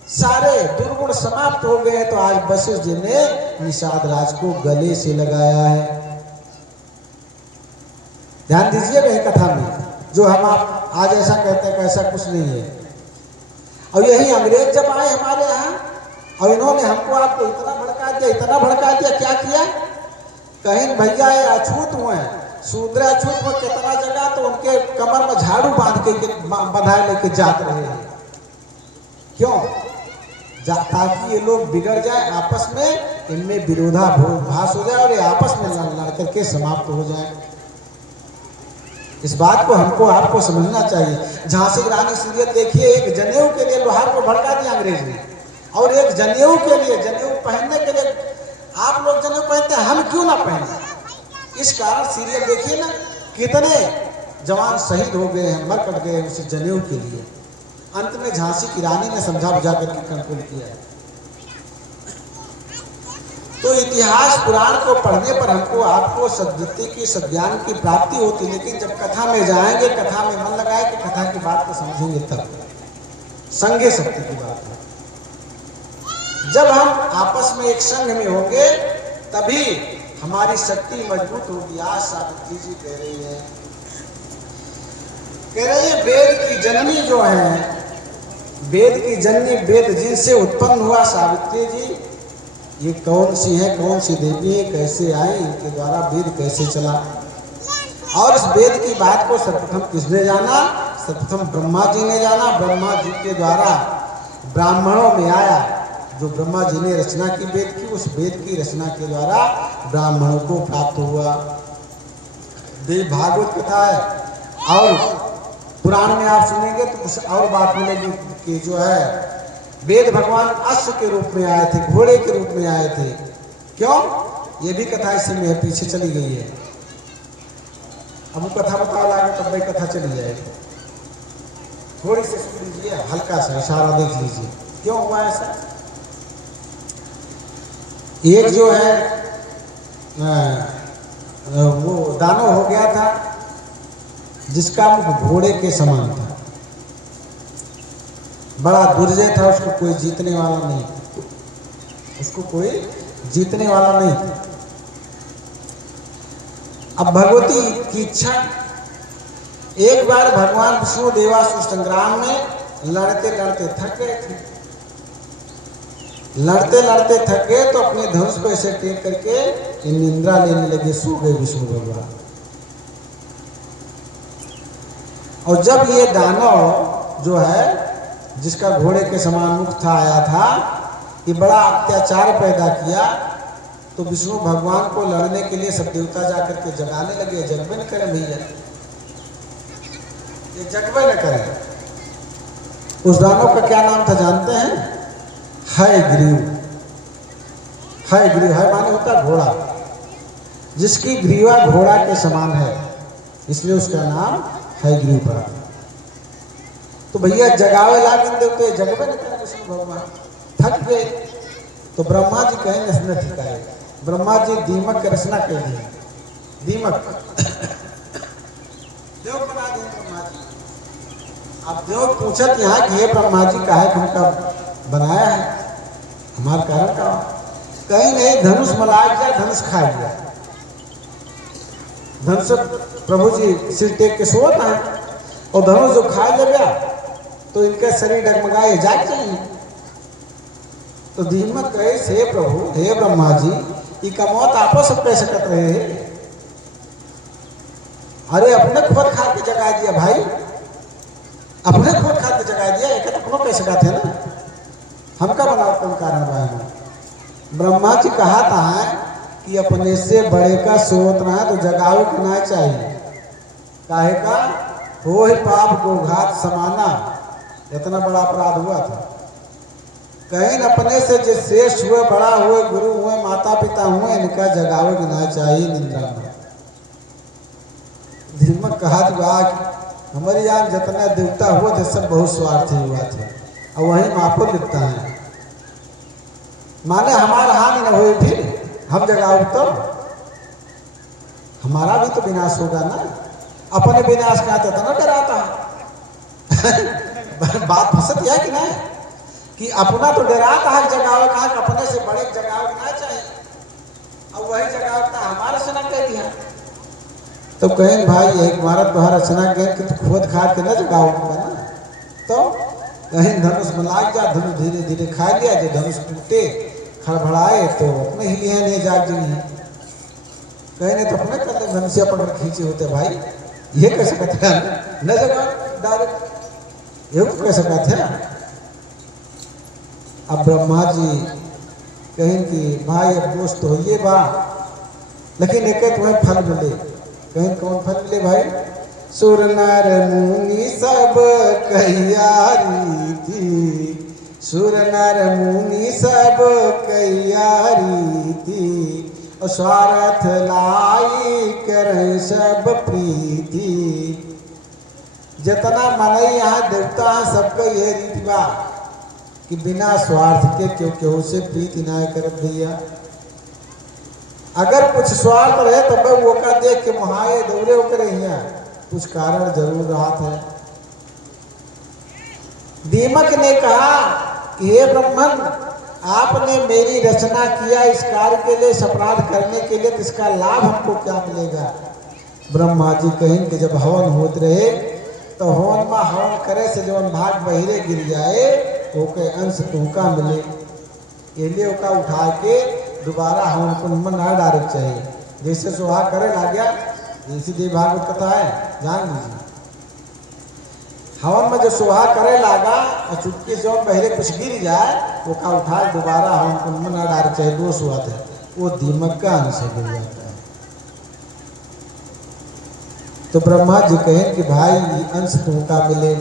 सारे दुर्गुण समाप्त हो गए, तो आज वशिष्ठ जी ने निषाद राज को गले से लगाया है। ध्यान दीजिएगा ये कथा में, जो हम आप आज ऐसा कहते हैं ऐसा कुछ नहीं है। और यही अंग्रेज जब आए हमारे यहाँ और इन्होंने हमको आपको इतना भड़का दिया, इतना भड़का दिया, क्या किया? कहीं भैया ये अछूत हुए, शूद्र अछूत हुए कितना जगह, तो उनके कमर में झाड़ू बांध के बंधाए लेके जाते रहे। क्यों? ताकि ये लोग बिगड़ जाए, आपस में इनमें विरोधाभास हो जाए और ये आपस में लड़ करके समाप्त हो जाए। इस बात को हमको आपको समझना चाहिए। झांसी की रानी सीरियल देखिए, एक जनेऊ के लिए लोहार को भड़का दिया अंग्रेज ने, और एक जनेऊ के लिए, जनेऊ पहनने के लिए आप लोग जनेऊ पहनते हैं, हम क्यों ना पहने। इस कारण सीरियल देखिए ना, कितने जवान शहीद हो गए हैं, मर कट गए उस जनेऊ के लिए। अंत में झांसी की रानी ने समझा बुझा करके कंट्रोल किया। तो इतिहास पुराण को पढ़ने पर हमको आपको सद्बुद्धि की सद्ज्ञान की प्राप्ति होती, लेकिन जब कथा में जाएंगे, कथा में मन लगाए कि कथा की बात को समझेंगे, तब संगे शक्ति की बात है। जब हम आपस में एक संघ में होंगे तभी हमारी शक्ति मजबूत होगी। आज सावित्री जी कह रही है वेद की जननी जो है, वेद की जननी, वेद जिनसे उत्पन्न हुआ सावित्री जी, ये कौन सी है, कौन सी देवी है, कैसे आई, इनके द्वारा वेद कैसे चला। और इस वेद की बात को सर्वप्रथम किसने जाना? सर्वप्रथम ब्रह्मा जी ने जाना। ब्रह्मा जी के द्वारा ब्राह्मणों में आया, जो ब्रह्मा जी ने रचना की वेद की, उस वेद की रचना के द्वारा ब्राह्मणों को प्राप्त हुआ। देव भागवत कथा है और पुराण में आप सुनेंगे तो कुछ और बात मिलेगी कि जो है वेद भगवान अश्व के रूप में आए थे, घोड़े के रूप में आए थे। क्यों? ये भी कथा इसी में पीछे चली गई है। अब वो कथा बताओ लागे तब भाई कथा चली जाएगी। थोड़ी सी सुन लीजिए, हल्का सा इशारा देख लीजिए क्यों हुआ ऐसा। एक जो है वो दानव हो गया था जिसका मुख घोड़े के समान था, बड़ा दुर्जय था, उसको कोई जीतने वाला नहीं था, उसको कोई जीतने वाला नहीं था। अब भगवती की इच्छा, एक बार भगवान विष्णु देवासुर संग्राम में लड़ते लड़ते थक गए थे। लड़ते लड़ते थक गए तो अपने धनुष को ऐसे टेक करके निंद्रा लेने लगे, सो गए विष्णु भगवान। और जब ये दानव जो है जिसका घोड़े के समान मुख था आया था, ये बड़ा अत्याचार पैदा किया, तो विष्णु भगवान को लड़ने के लिए सब देवता जाकर के जगाने लगे। जगबे न करें भैया, ये जगबे न करें। उस दानव का क्या नाम था जानते हैं? हयग्रीव। हयग्रीव, है माने होता घोड़ा, जिसकी ग्रीवा घोड़ा के समान है, इसलिए उसका नाम हयग्रीव पड़ा। तो भैया जगावे लागे देवते जगबे न करें विष्णु भगवान, थक गए। तो ब्रह्मा जी कहे न ठिकाए। ब्रह्मा जी दीमक की रचना कर दी। दीमक देव बना दिए ब्रह्मा जी। अब देव पूछत यहाँ कि हे ब्रह्मा जी काहे हमका बनाया है, हमारा कारण का? कहीं नहीं, धनुष मलाया गया, धनुष खा गया। धनुष प्रभु जी सिर टेक के सोता है और धनुष जो खा ले गया तो इनका शरीर डगमगाए जाग जाएंगे। तो दीमक कहे हे प्रभु, हे ब्रह्मा जी, इका मौत आपो सब कैसे कर रहे हैं? अरे अपने खुद खा के जगा दिया भाई, अपने खुद खा के जगा दिया, एक अपनों कैसे कहते हैं ना, हमका बनाओ कौन कारण भाई। ब्रह्मा जी कहा था कि अपने से बड़े का सोत ना है तो जगाओ के ना चाहिए। काहे का? हो ही पाप को घात समाना, इतना बड़ा अपराध हुआ था। कहीं अपने से जो श्रेष्ठ हुए, बड़ा हुए, गुरु हुए, माता पिता हुए, इनका जगावे के ना चाहिए निंदा में। धीमक कहा कि हमारे यहाँ जितना देवता हुआ थे सब बहुत स्वार्थी हुआ थे, और वहीं मापो लिखता है माने हमारा हानि न हो, फिर हम जगाओ तो हमारा भी तो विनाश होगा ना। अपने विनाश का तो ना डराता बात फंसत है कि नहीं, कि अपना तो डराता है जगाओ कहा, अपने से बड़े जगाओ ना चाहिए, अब वही जगाओ हमारा से ना कह दिया। तो कहें भाई एक भारत बाहर रचना कहें कि तो खुद खा के न जगाओगे ना, तो कहीं धनुष में लाग जा, धनुष धीरे धीरे खा लिया, जो धनुष टूटे खड़बड़ाए तो अपने ही लिए नहीं जाग जाइए। कहीं नहीं तो अपने कर ले, धनुषिया पकड़ खींचे होते भाई, ये कैसे कहते हैं न जगा डायरेक्ट, ये कैसे कहते हैं। अब ब्रह्मा जी कहें कि भाई अब दोस्त हो ये बा, लेकिन एक तुम्हें फल मिले। कहीं कौन फल मिले भाई? सुर नर मुनि सब कहियारी थी, सुर नर मुनि सब कैयारी थी, और स्वार्थ लाई करें सब प्रीति। जितना मनई यहाँ देवता है सबका ये रीति बा कि बिना स्वार्थ के क्यों केहू से प्रीति ना कर दिया। अगर कुछ स्वार्थ रहे तो वो का देख के महाए दौड़े होकर यहाँ कुछ कारण जरूर रहा था। दीमक ने कहा कि हे ब्रह्मन, आपने मेरी रचना किया इस कार्य के लिए, इस अपराध करने के लिए, तो इसका लाभ हमको क्या मिलेगा। ब्रह्मा जी कहें कि जब हवन होते रहे तो हवन में हवन करे से जब भाग बहिरे गिर जाए ओके अंश तुमका मिले, ये लिए ओका उठा के दोबारा हवन कुंड में ना डाले चाहिए। जैसे सुहा करे ला गया, जैसी देव भागवत कथा है जान लीजिए। हवन में जो सुहा करे लागा और चुटकी से पहले कुछ गिर जाए वो का उठा दोबारा हवन कुंड में ना डाले चाहिए। दो सुहा थे वो दीमक का अंश गिर जाता है। तो ब्रह्मा जी कहें कि भाई अंश तुमका मिले।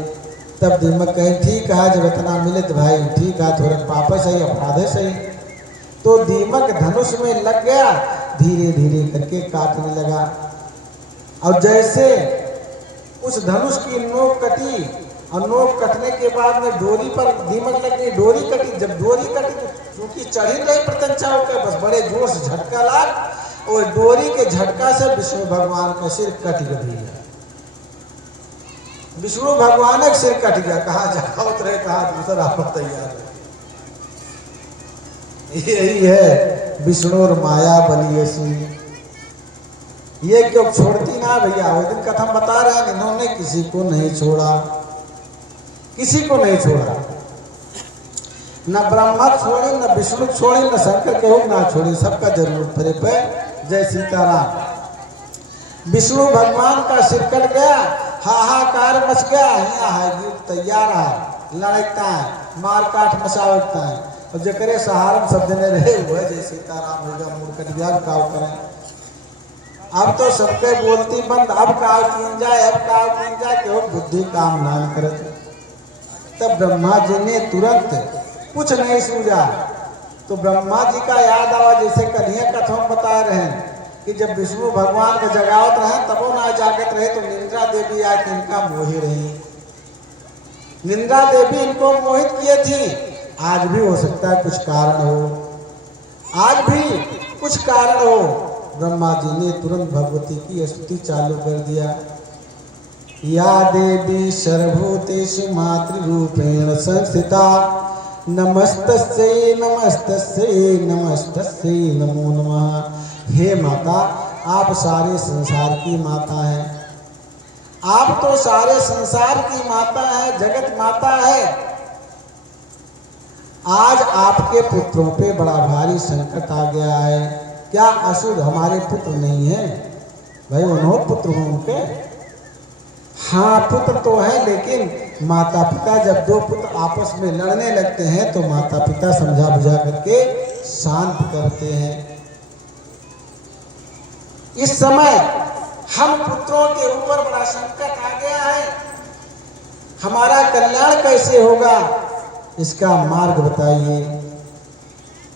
तब दीमक कहें ठीक है, जब इतना मिले तो भाई ठीक है, थोड़ा पाप सही अपराध है सही। तो दीमक धनुष में लग गया, धीरे धीरे करके काटने लगा। और जैसे उस धनुष की नोक कटी और नोक कटने के बाद में डोरी पर दीमक लग गई, डोरी कटी। जब डोरी कटी तो चूंकि चढ़ी नहीं प्रत्यंचा होकर बस बड़े जोर से झटका लाग और डोरी के झटका से विष्णु भगवान का सिर कट गया। विष्णु भगवान का सिर कट गया। कहा जाओ उतरे, कहा दूसरा आप तैयार है। यही है विष्णु और माया बनी ऐसी। ये क्यों छोड़ती ना भैया। वो दिन कथा बता रहे हैं, इन्होंने किसी को नहीं छोड़ा, किसी को नहीं छोड़ा। न ब्रह्मा छोड़ी, न विष्णु छोड़ी, न शंकर के ना छोड़ी, सबका जरूर फिरे पे। जय सीताराम। विष्णु भगवान का सिर कट गया, हाहाकार मच गया। यहाँ है युद्ध तैयार है, लड़कता है, मार काट मचावता है। और जकरे सहारा सब जने रहे हुए जय सीताराम होगा मूर्ख व्याग काव करें। अब तो सबके बोलती बंद, अब काव किन जाए, अब काव किन जाए, कि बुद्धि काम ना करते। तब ब्रह्मा जी ने तुरंत कुछ नहीं सूझा तो ब्रह्मा जी का याद आवा। जैसे कन्हैया कथों बता रहे हैं कि जब विष्णु भगवान का जगावत रहे तब वो ना जागत रहे तो निंद्रा देवी आके इनका मोही रही। निंद्रा देवी इनको मोहित किए थी। आज भी हो सकता है कुछ कारण हो, आज भी कुछ कारण हो। ब्रह्मा जी ने तुरंत भगवती की स्तुति चालू कर दिया। या देवी सर्वभूतेषु मातृरूपेण संस्थिता, नमस्तस्यै नमस्तस्यै नमस्तस्यै नमो नमः। हे माता, आप सारे संसार की माता हैं। आप तो सारे संसार की माता है, जगत माता है। आज आपके पुत्रों पे बड़ा भारी संकट आ गया है। क्या असुर हमारे पुत्र नहीं है? भाई उन्होंने पुत्र हो उनके। हाँ पुत्र तो है, लेकिन माता पिता जब दो पुत्र आपस में लड़ने लगते हैं तो माता पिता समझा बुझा करके शांत करते हैं। इस समय हम पुत्रों के ऊपर बड़ा संकट आ गया है। हमारा कल्याण कैसे होगा, इसका मार्ग बताइए।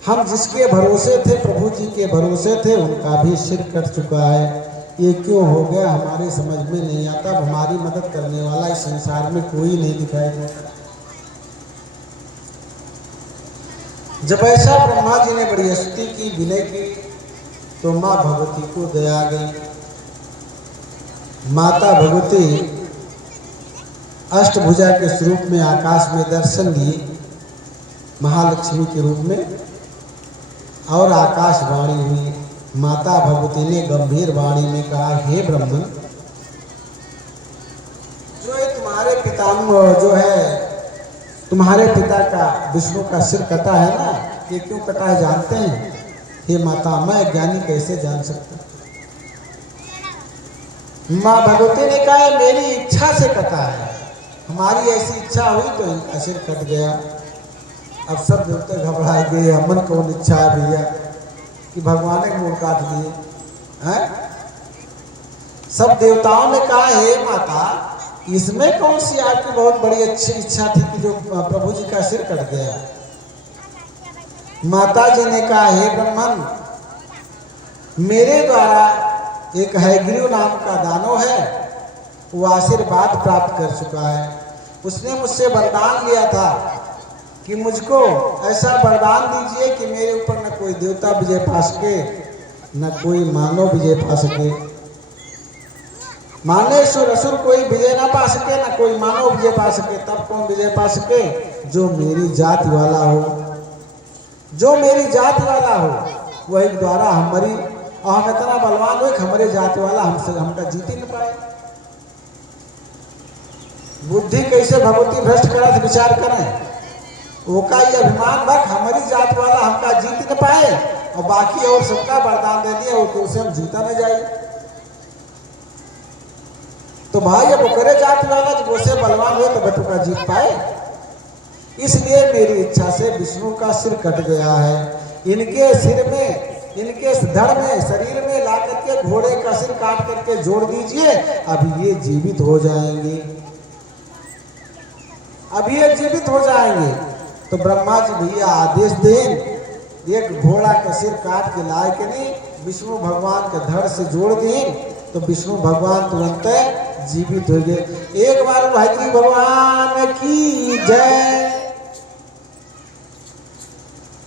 हम जिसके भरोसे थे, प्रभु जी के भरोसे थे, उनका भी सिर कट चुका है। ये क्यों हो गया हमारे समझ में नहीं आता। हमारी मदद करने वाला इस संसार में कोई नहीं दिखाई देता। जब ऐसा ब्रह्मा जी ने बड़ी स्तुति की, विनय की, तो माँ भगवती को दया आ गई। माता भगवती अष्टभुजा के स्वरूप में आकाश में दर्शन दिए, महालक्ष्मी के रूप में, और आकाशवाणी हुई। माता भगवती ने गंभीर वाणी में कहा, हे ब्रह्मन, जो है तुम्हारे पितामह जो है तुम्हारे पिता का विष्णु का सिर कटा है ना, ये क्यों कटा है जानते हैं? हे माता, मैं ज्ञानी कैसे जान सकता? माँ भगवती ने कहा मेरी इच्छा से कटा है। हमारी ऐसी इच्छा हुई तो इनका सिर कट गया। अब सब देवते घबरा गए, हमन कौन इच्छा है भैया कि भगवान ने मुंह काट लिए हैं? सब देवताओं ने कहा, हे माता, इसमें कौन सी आपकी बहुत बड़ी अच्छी इच्छा थी कि जो प्रभु जी का सिर कट गया? माता जी ने कहा, हे ब्रह्मन, मेरे द्वारा एक हयग्रीव नाम का दानव है, वो आशीर्वाद प्राप्त कर चुका है। उसने मुझसे वरदान लिया था कि मुझको ऐसा वरदान दीजिए कि मेरे ऊपर न कोई देवता विजय पा सके, न कोई मानव विजय पा सके। मानेश्वर असुर कोई विजय ना पा सके, ना कोई मानव विजय पा सके। तब कौन विजय पा सके? जो मेरी जाति वाला हो, जो मेरी जाति वाला हो, वही द्वारा हमारी, और हम इतना बलवान हो कि हमारे जाति वाला हमसे हमका जीत ही न पाए। बुद्धि कैसे भगवती भ्रष्ट करा से विचार करें। वो का ये अभिमान भक हमारी जाति वाला हमका जीत न पाए, और बाकी और सबका वरदान दे दिया वो उसे हम जीता न जाए। तो भाई अब करे जाति वाला जब उसे बलवान हुए तो बटू का जीत पाए। इसलिए मेरी इच्छा से विष्णु का सिर कट गया है। इनके सिर में, इनके धड़ में, शरीर में ला करके घोड़े का सिर काट करके जोड़ दीजिए, अब ये जीवित हो जाएंगे, अब ये जीवित हो जाएंगे। तो ब्रह्मा जी भैया आदेश दें, एक घोड़ा का सिर काट के लाए के नहीं, विष्णु भगवान के धड़ से जोड़ दें, तो विष्णु भगवान तुरंत जीवित हो गए। एक बार हयग्रीव भगवान की जय।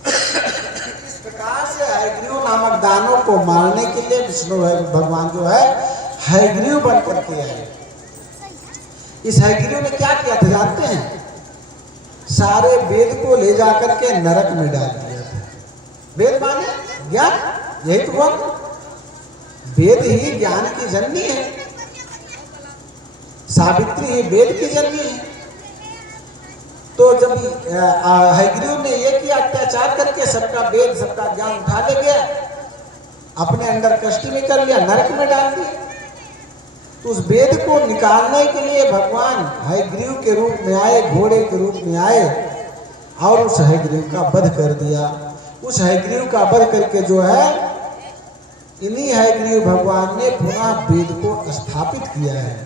इस प्रकार से हयग्रीव नामक दानव को मारने के लिए विष्णु भगवान जो है हयग्रीव बन करके आए। इस हयग्रीव ने क्या किया था जानते हैं? सारे वेद को ले जाकर के नरक में डाल दिया था। वेद माने ज्ञान, यही तो हुआ। वेद ही ज्ञान की जननी है, सावित्री ही वेद की जननी है। तो जब हयग्रीव ने ये किया, अत्याचार करके सबका वेद, सबका ज्ञान उठा ले गया, अपने अंदर कष्ट में कर लिया, नरक में डाल दिया। तो उस वेद को निकालने के लिए भगवान हयग्रीव के रूप में आए, घोड़े के रूप में आए, और उस हयग्रीव का वध कर दिया। उस हयग्रीव का वध करके जो है, इन्हीं हयग्रीव भगवान ने पुनः वेद को स्थापित किया है।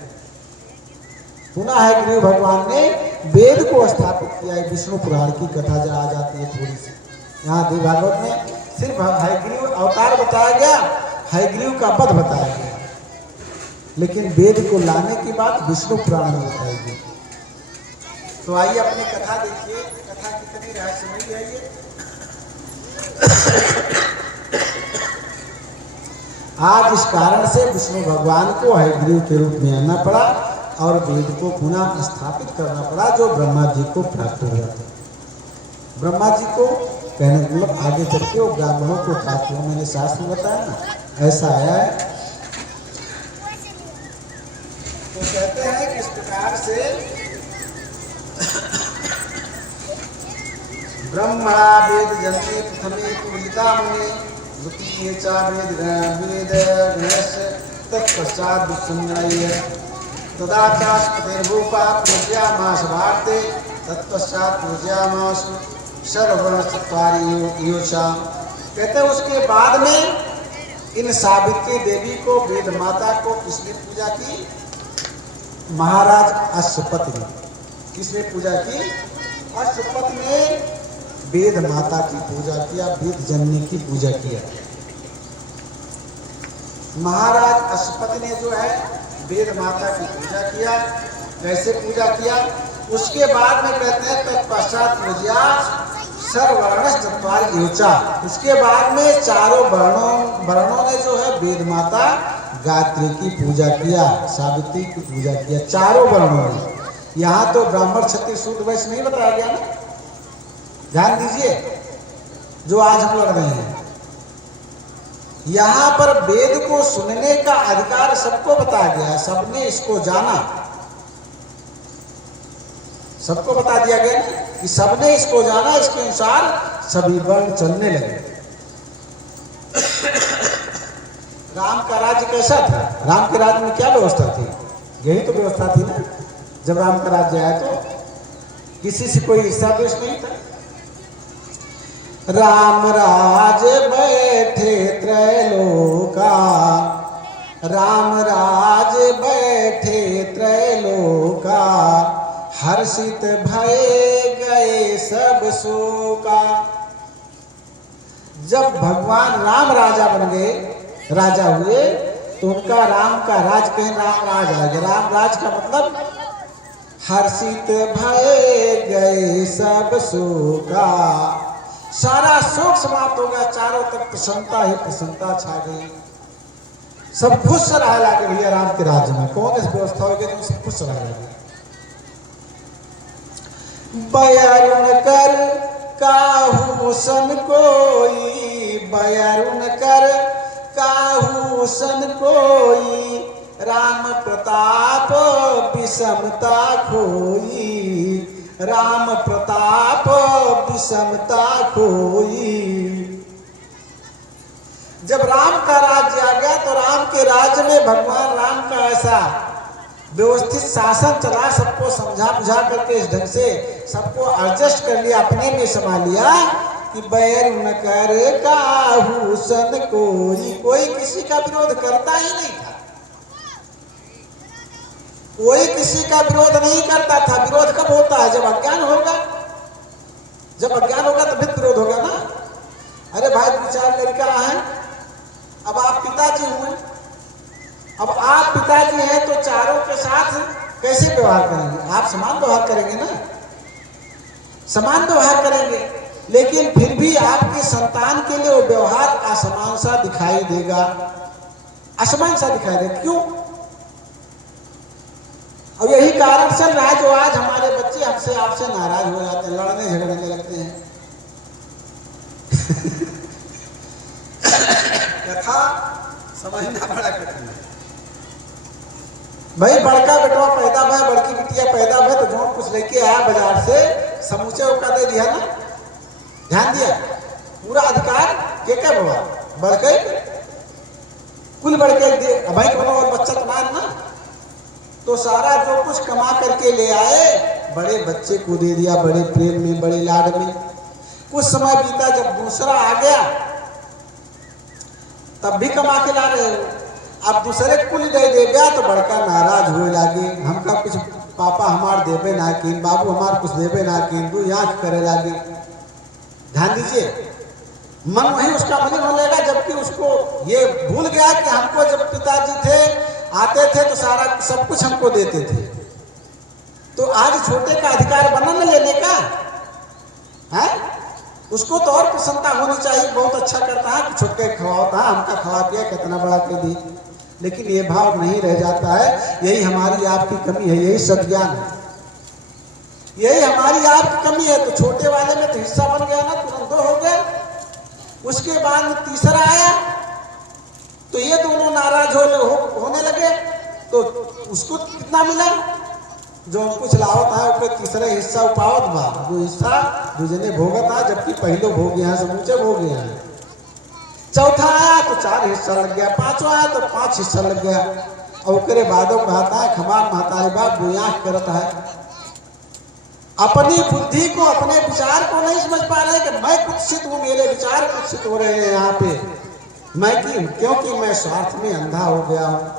पुनः हयग्रीव भगवान ने वेद को स्थापित किया है। विष्णु पुराण की कथा जहाँ आ जाती है थोड़ी सी, यहाँ देव भागवत में सिर्फ हयग्रीव अवतार बताया गया, हयग्रीव का वध बताया गया, लेकिन वेद को लाने की बात विष्णु पुराण में बताई गई। तो आइए अपनी कथा देखिए, कथा कितनी रहस्यमयी है ये। आज इस कारण से विष्णु भगवान को हयग्रीव के रूप में आना पड़ा और वेद को पुनः स्थापित करना पड़ा, जो ब्रह्मा जी को प्राप्त हुआ था। ब्रह्मा जी को कहने का मतलब आगे चल के वो ब्राह्मणों को प्राप्त हुआ। मैंने शास्त्र में बताया ना, ऐसा आया है। तो कहते हैं कि इस प्रकार से ब्रह्मा वेद जननी प्रथमे पूजिता मुनि, द्वितीय चा वेद गणेश, तत्पश्चात विष्णुन्नय, तदा चास्पतिर्भूपा पूज्यामास भारते, तत्पश्चात पूज्यामास सर्ववर्ण चत्वारि योचा। कहते हैं उसके बाद में इन सावित्री देवी को, वेद माता को किसने पूजा की? महाराज अश्वपति ने। किसने पूजा की? अश्वपति ने वेद माता की पूजा किया, वेद जननी की पूजा किया। महाराज अश्वपति ने जो है वेद माता की पूजा किया। कैसे पूजा किया? उसके बाद में कहते हैं तत्पश्चात पूज्या सर्ववर्ण चत्वारि योचा। उसके बाद में चारों वर्णों ने जो है वेद माता गायत्री की पूजा किया, सावित्री की पूजा किया, चारों वर्णों ने। यहाँ तो ब्राह्मण क्षत्रिय शूद्र वैश्य नहीं बताया गया ना, ध्यान दीजिए, जो आज हम लड़ रहे हैं। यहाँ पर वेद को सुनने का अधिकार सबको बताया गया है, सबने इसको जाना, सबको बता दिया गया कि सबने इसको जाना, इसके अनुसार सभी वर्ण चलने लगे। राम का राज्य कैसा था? राम के राज्य में क्या व्यवस्था थी? यही तो व्यवस्था थी ना। जब राम का राज्य आया तो किसी से कोई ईर्ष्या द्वेष नहीं था। राम राज बैठे त्रैलोका, राम राज बैठे त्रैलोका, हर्षित भये गए सब शोका। जब भगवान राम राजा बन गए, राजा हुए, तो उनका राम का राज कहीं राम राज आ गया। राम राज का मतलब हर्षित भये गए सब शोका, सारा शोक समाप्त हो गया, चारों तरफ प्रसन्नता ही प्रसन्नता छा गई। सब खुश रहा लागे भैया राम के राज्य में। कौन इस व्यवस्था हो गई तो सब खुश रहा लागे। बयरुण कर काहू सन कोई, बयरुण कर काहू सन कोई, राम प्रताप विषमता खोई, राम प्रताप विषमता खोई। जब राम का राज्य आ गया तो राम के राज्य में भगवान राम का ऐसा व्यवस्थित शासन चला, सबको समझा बुझा करके इस ढंग से सबको एडजस्ट कर लिया, अपने में समा लिया कि बैर न कर काहू सन कोई, कोई किसी का विरोध करता ही नहीं था, कोई किसी का विरोध नहीं करता था। विरोध कब होता है? जब अज्ञान होगा, जब अज्ञान होगा तो फिर विरोध होगा ना। अरे भाई दो चार लड़का है, अब आप पिताजी हुए, अब आप पिताजी हैं तो चारों के साथ कैसे व्यवहार करेंगे? आप समान व्यवहार करेंगे ना, समान व्यवहार करेंगे, लेकिन फिर भी आपके संतान के लिए वो व्यवहार असमान सा दिखाई देगा, असमान सा दिखाई देगा। क्यों? और यही कारण से आज हमारे बच्चे हमसे आपसे नाराज हो जाते हैं, लड़ने झगड़ने लगते हैं। कथा समझना बड़ा कठिन है भाई। बड़का बेटवा पैदा भय, बड़की बिटिया पैदा भय, तो जो कुछ लेके आया बाजार से समूचे उसका दे दिया ना, ध्यान दिया, पूरा अधिकार के क्या बाबा बड़के कुल बड़के दे भाई को और बच्चा तुम्हारा ना, तो सारा जो कुछ कमा करके ले आए बड़े बच्चे को दे दिया, बड़े प्रेम में, बड़े लाड में। कुछ समय बीता, जब दूसरा आ गया तब भी कमा के ला रहे हो, अब दूसरे कुल दे गया तो बड़का नाराज होने लगे, हमका कुछ पापा हमार देवे ना किन, बाबू हमार कुछ देवे ना किन, दू आँख करे लगे। ध्यान दीजिए, मन वही उसका मलिन हो लेगा, जबकि उसको ये भूल गया कि हमको जब पिताजी थे आते थे तो सारा सब कुछ हमको देते थे, तो आज छोटे का अधिकार बना न लेने का है। उसको तो और प्रसन्नता होनी चाहिए, बहुत अच्छा करता है, छोटे खवाता है, हमका खवा दिया, कितना बड़ा के दी, लेकिन ये भाव नहीं रह जाता है। यही हमारी आपकी कमी है, यही सद्ज्ञान है, यही हमारी आपकी कमी है। तो छोटे वाले में तो हिस्सा बन गया ना, तुरंत दो हो गए, उसके बाद तीसरा आया तो ये दोनों नाराज होने लगे, तो उसको कितना मिला? जो कुछ लावत है उसके तीसरे हिस्सा उपावत बा, जो हिस्सा दूजने भोगत है, जबकि पहले भोग यहाँ समूचे भोग यहाँ। चौथा आया तो 4 हिस्सा लग गया, पांचवा आया तो 5 हिस्सा लग गया, और उसके बादों कहता है खमार महतारी बाप बुयाख करता है। अपनी बुद्धि को, अपने विचार को नहीं समझ पा रहे कि मैं कुत्सित हूँ, मेरे विचार कुत्सित हो रहे हैं यहाँ पे, मैं क्योंकि मैं स्वार्थ में अंधा हो गया हूँ।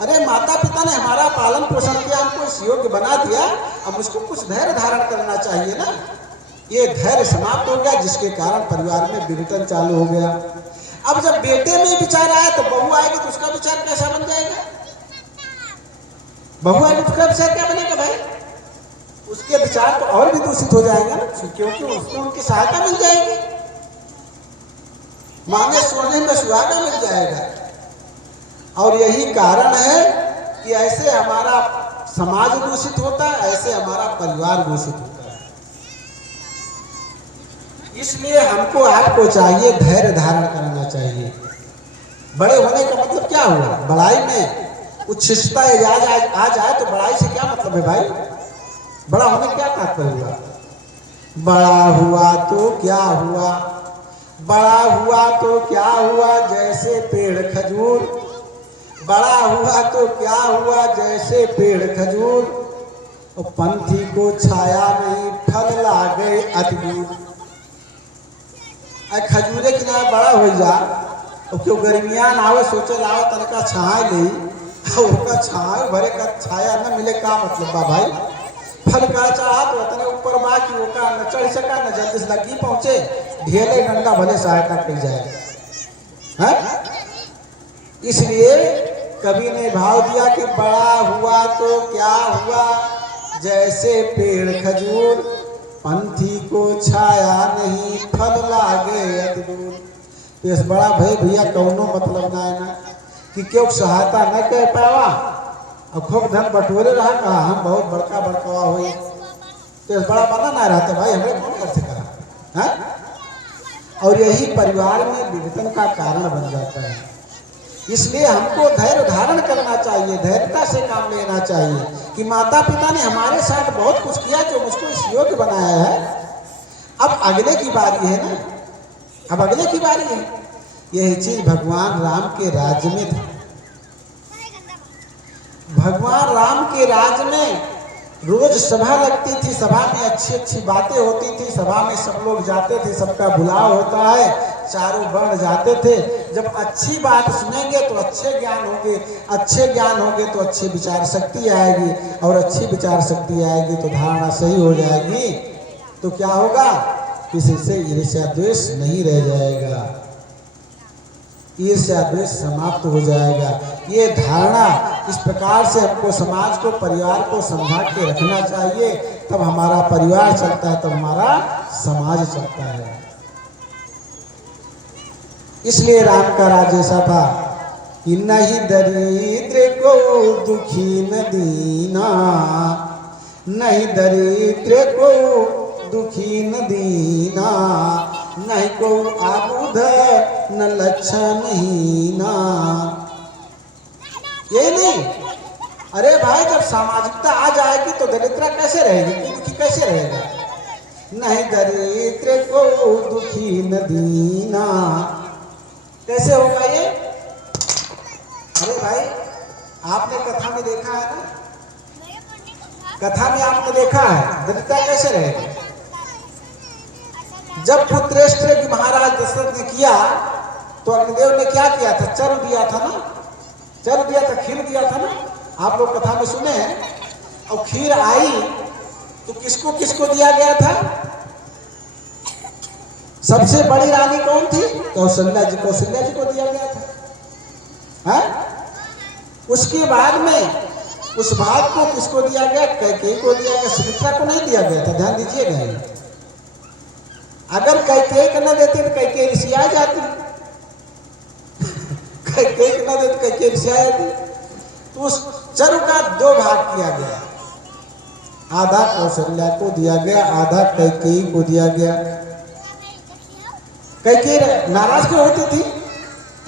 अरे माता पिता ने हमारा पालन पोषण किया, हमको इस योग्य बना दिया, अब उसको कुछ धैर्य धारण करना चाहिए ना। ये धैर्य समाप्त हो गया, जिसके कारण परिवार में विघटन चालू हो गया। अब जब बेटे में विचार आया तो बहू आएगी तो उसका विचार कैसा बन जाएगा? बहू आएगी तो उसका विचार क्या बनेगा भाई? उसके विचार तो और भी दूषित हो जाएगा, क्योंकि उसको उनकी सहायता मिल जाएगी, मांगे सोने में सुहागा मिल जाएगा। और यही कारण है कि ऐसे हमारा समाज दूषित होता है, ऐसे हमारा परिवार दूषित होता है। इसलिए हमको आपको चाहिए धैर्य धारण करना चाहिए। बड़े होने का मतलब क्या हुआ? बड़ाई में उच्छिष्टता एजाज आ जाए तो बड़ाई से क्या मतलब है भाई? बड़ा होने क्या तात्पर्य हुआ? बड़ा हुआ तो क्या हुआ, बड़ा हुआ तो क्या हुआ जैसे पेड़ खजूर, बड़ा हुआ तो क्या हुआ जैसे पेड़ खजूर, और पंथी को छाया नहीं फल लागे अति दूर। खजूरे किनारे बड़ा हो जा और क्यों गर्मियान आवे सोचे लाओ तनका छाए ली ओका छाए भरे का छाया न मिले का मतलब बा भाई फल का चाह तो इतने ऊपर बा कि ओका न चढ़ सका न जल्दी से लगी पहुंचे ढेले डंडा भले सहायता कर जाए है। इसलिए कवि ने भाव दिया कि बड़ा हुआ तो क्या हुआ जैसे पेड़ खजूर पंथी को छाया नहीं फल लागे अति दूर। इस बड़ा भाई भैया कौनो मतलब ना है ना कि क्यों सहायता न कर पावा और खूब धन बटोरे रहा कहा हम बहुत बड़का बड़कवा हुई तो इस बड़ा बना ना रहता भाई हमें कौन कर सका है। और यही परिवार में विघटन का कारण बन जाता है। इसलिए हमको धैर्य धारण करना चाहिए, धैर्यता से काम लेना चाहिए कि माता पिता ने हमारे साथ बहुत कुछ किया जो मुझको इस योग्य बनाया है। अब अगले की बारी है ना, अब अगले की बारी है। यही चीज भगवान राम के राज्य में था। भगवान राम के राज्य में रोज सभा लगती थी, सभा में अच्छी अच्छी बातें होती थी, सभा में सब लोग जाते थे, सबका बुलाव होता है, चारों वर्ण जाते थे। जब अच्छी बात सुनेंगे तो अच्छे ज्ञान होंगे, अच्छे ज्ञान होंगे तो अच्छी विचार शक्ति आएगी, और अच्छी विचार शक्ति आएगी तो धारणा सही हो जाएगी। तो क्या होगा, किसी से ईर्ष्या द्वेष नहीं रह जाएगा, ईर्ष्या द्वेष समाप्त हो जाएगा। ये धारणा इस प्रकार से हमको समाज को, परिवार को समझा के रखना चाहिए, तब हमारा परिवार चलता है, तब हमारा समाज चलता है। इसलिए राम का राज्य ऐसा था कि नहीं दरिद्र को दुखी न दीना, नहीं दरिद्र को दुखी न दीना, नहीं को आबुध न लक्षणहीना। ये नहीं, अरे भाई जब सामाजिकता आ जाएगी तो दरिद्रता कैसे रहेगी, दुखी कैसे रहेगा। नहीं दरिद्र को दुखी न दीना, कैसे होगा ये। अरे भाई आपने कथा में देखा है ना, कथा में आपने देखा है दरिद्रता कैसे रहेगी। जब पुत्रेष्ठ की महाराज दशरथ ने किया तो अग्निदेव ने क्या किया था, चर दिया था ना, चर दिया था, खीर दिया था ना, आप लोग कथा में सुने हैं। और खीर आई तो किसको किसको दिया गया था, सबसे बड़ी रानी कौन थी, कौशल्या जी, कौशल्या जी को दिया गया था। है? उसके बाद में उस भाग को किसको दिया गया, कैकेयी को दिया गया, सुमित्रा को नहीं दिया गया था। ध्यान दीजिएगा, अगर कैकेयी को न देते तो कैकेयी ऋषिया जाती, कैकेयी को न देते कैकेयी ऋषिया जाती। तो उस चरु का दो भाग किया गया, आधा कौशल्या को दिया गया, आधा कैकेयी को दिया गया। कैकेयी नाराज क्यों होती थी,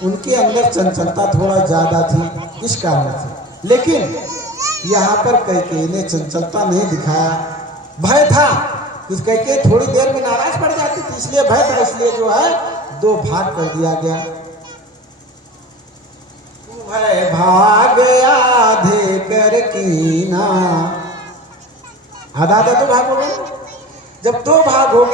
उनके अंदर चंचलता थोड़ा ज्यादा थी, इस कारण से। लेकिन यहाँ पर कैकेयी ने चंचलता नहीं दिखाया, भय था, कैकेयी थोड़ी देर में नाराज पड़ जाती थी, इसलिए भय था, इसलिए जो है दो भाग कर दिया गया। भय भाग आधे कर कीना, आधा आधा दो भाग हो गए। जब दो भाग हो गए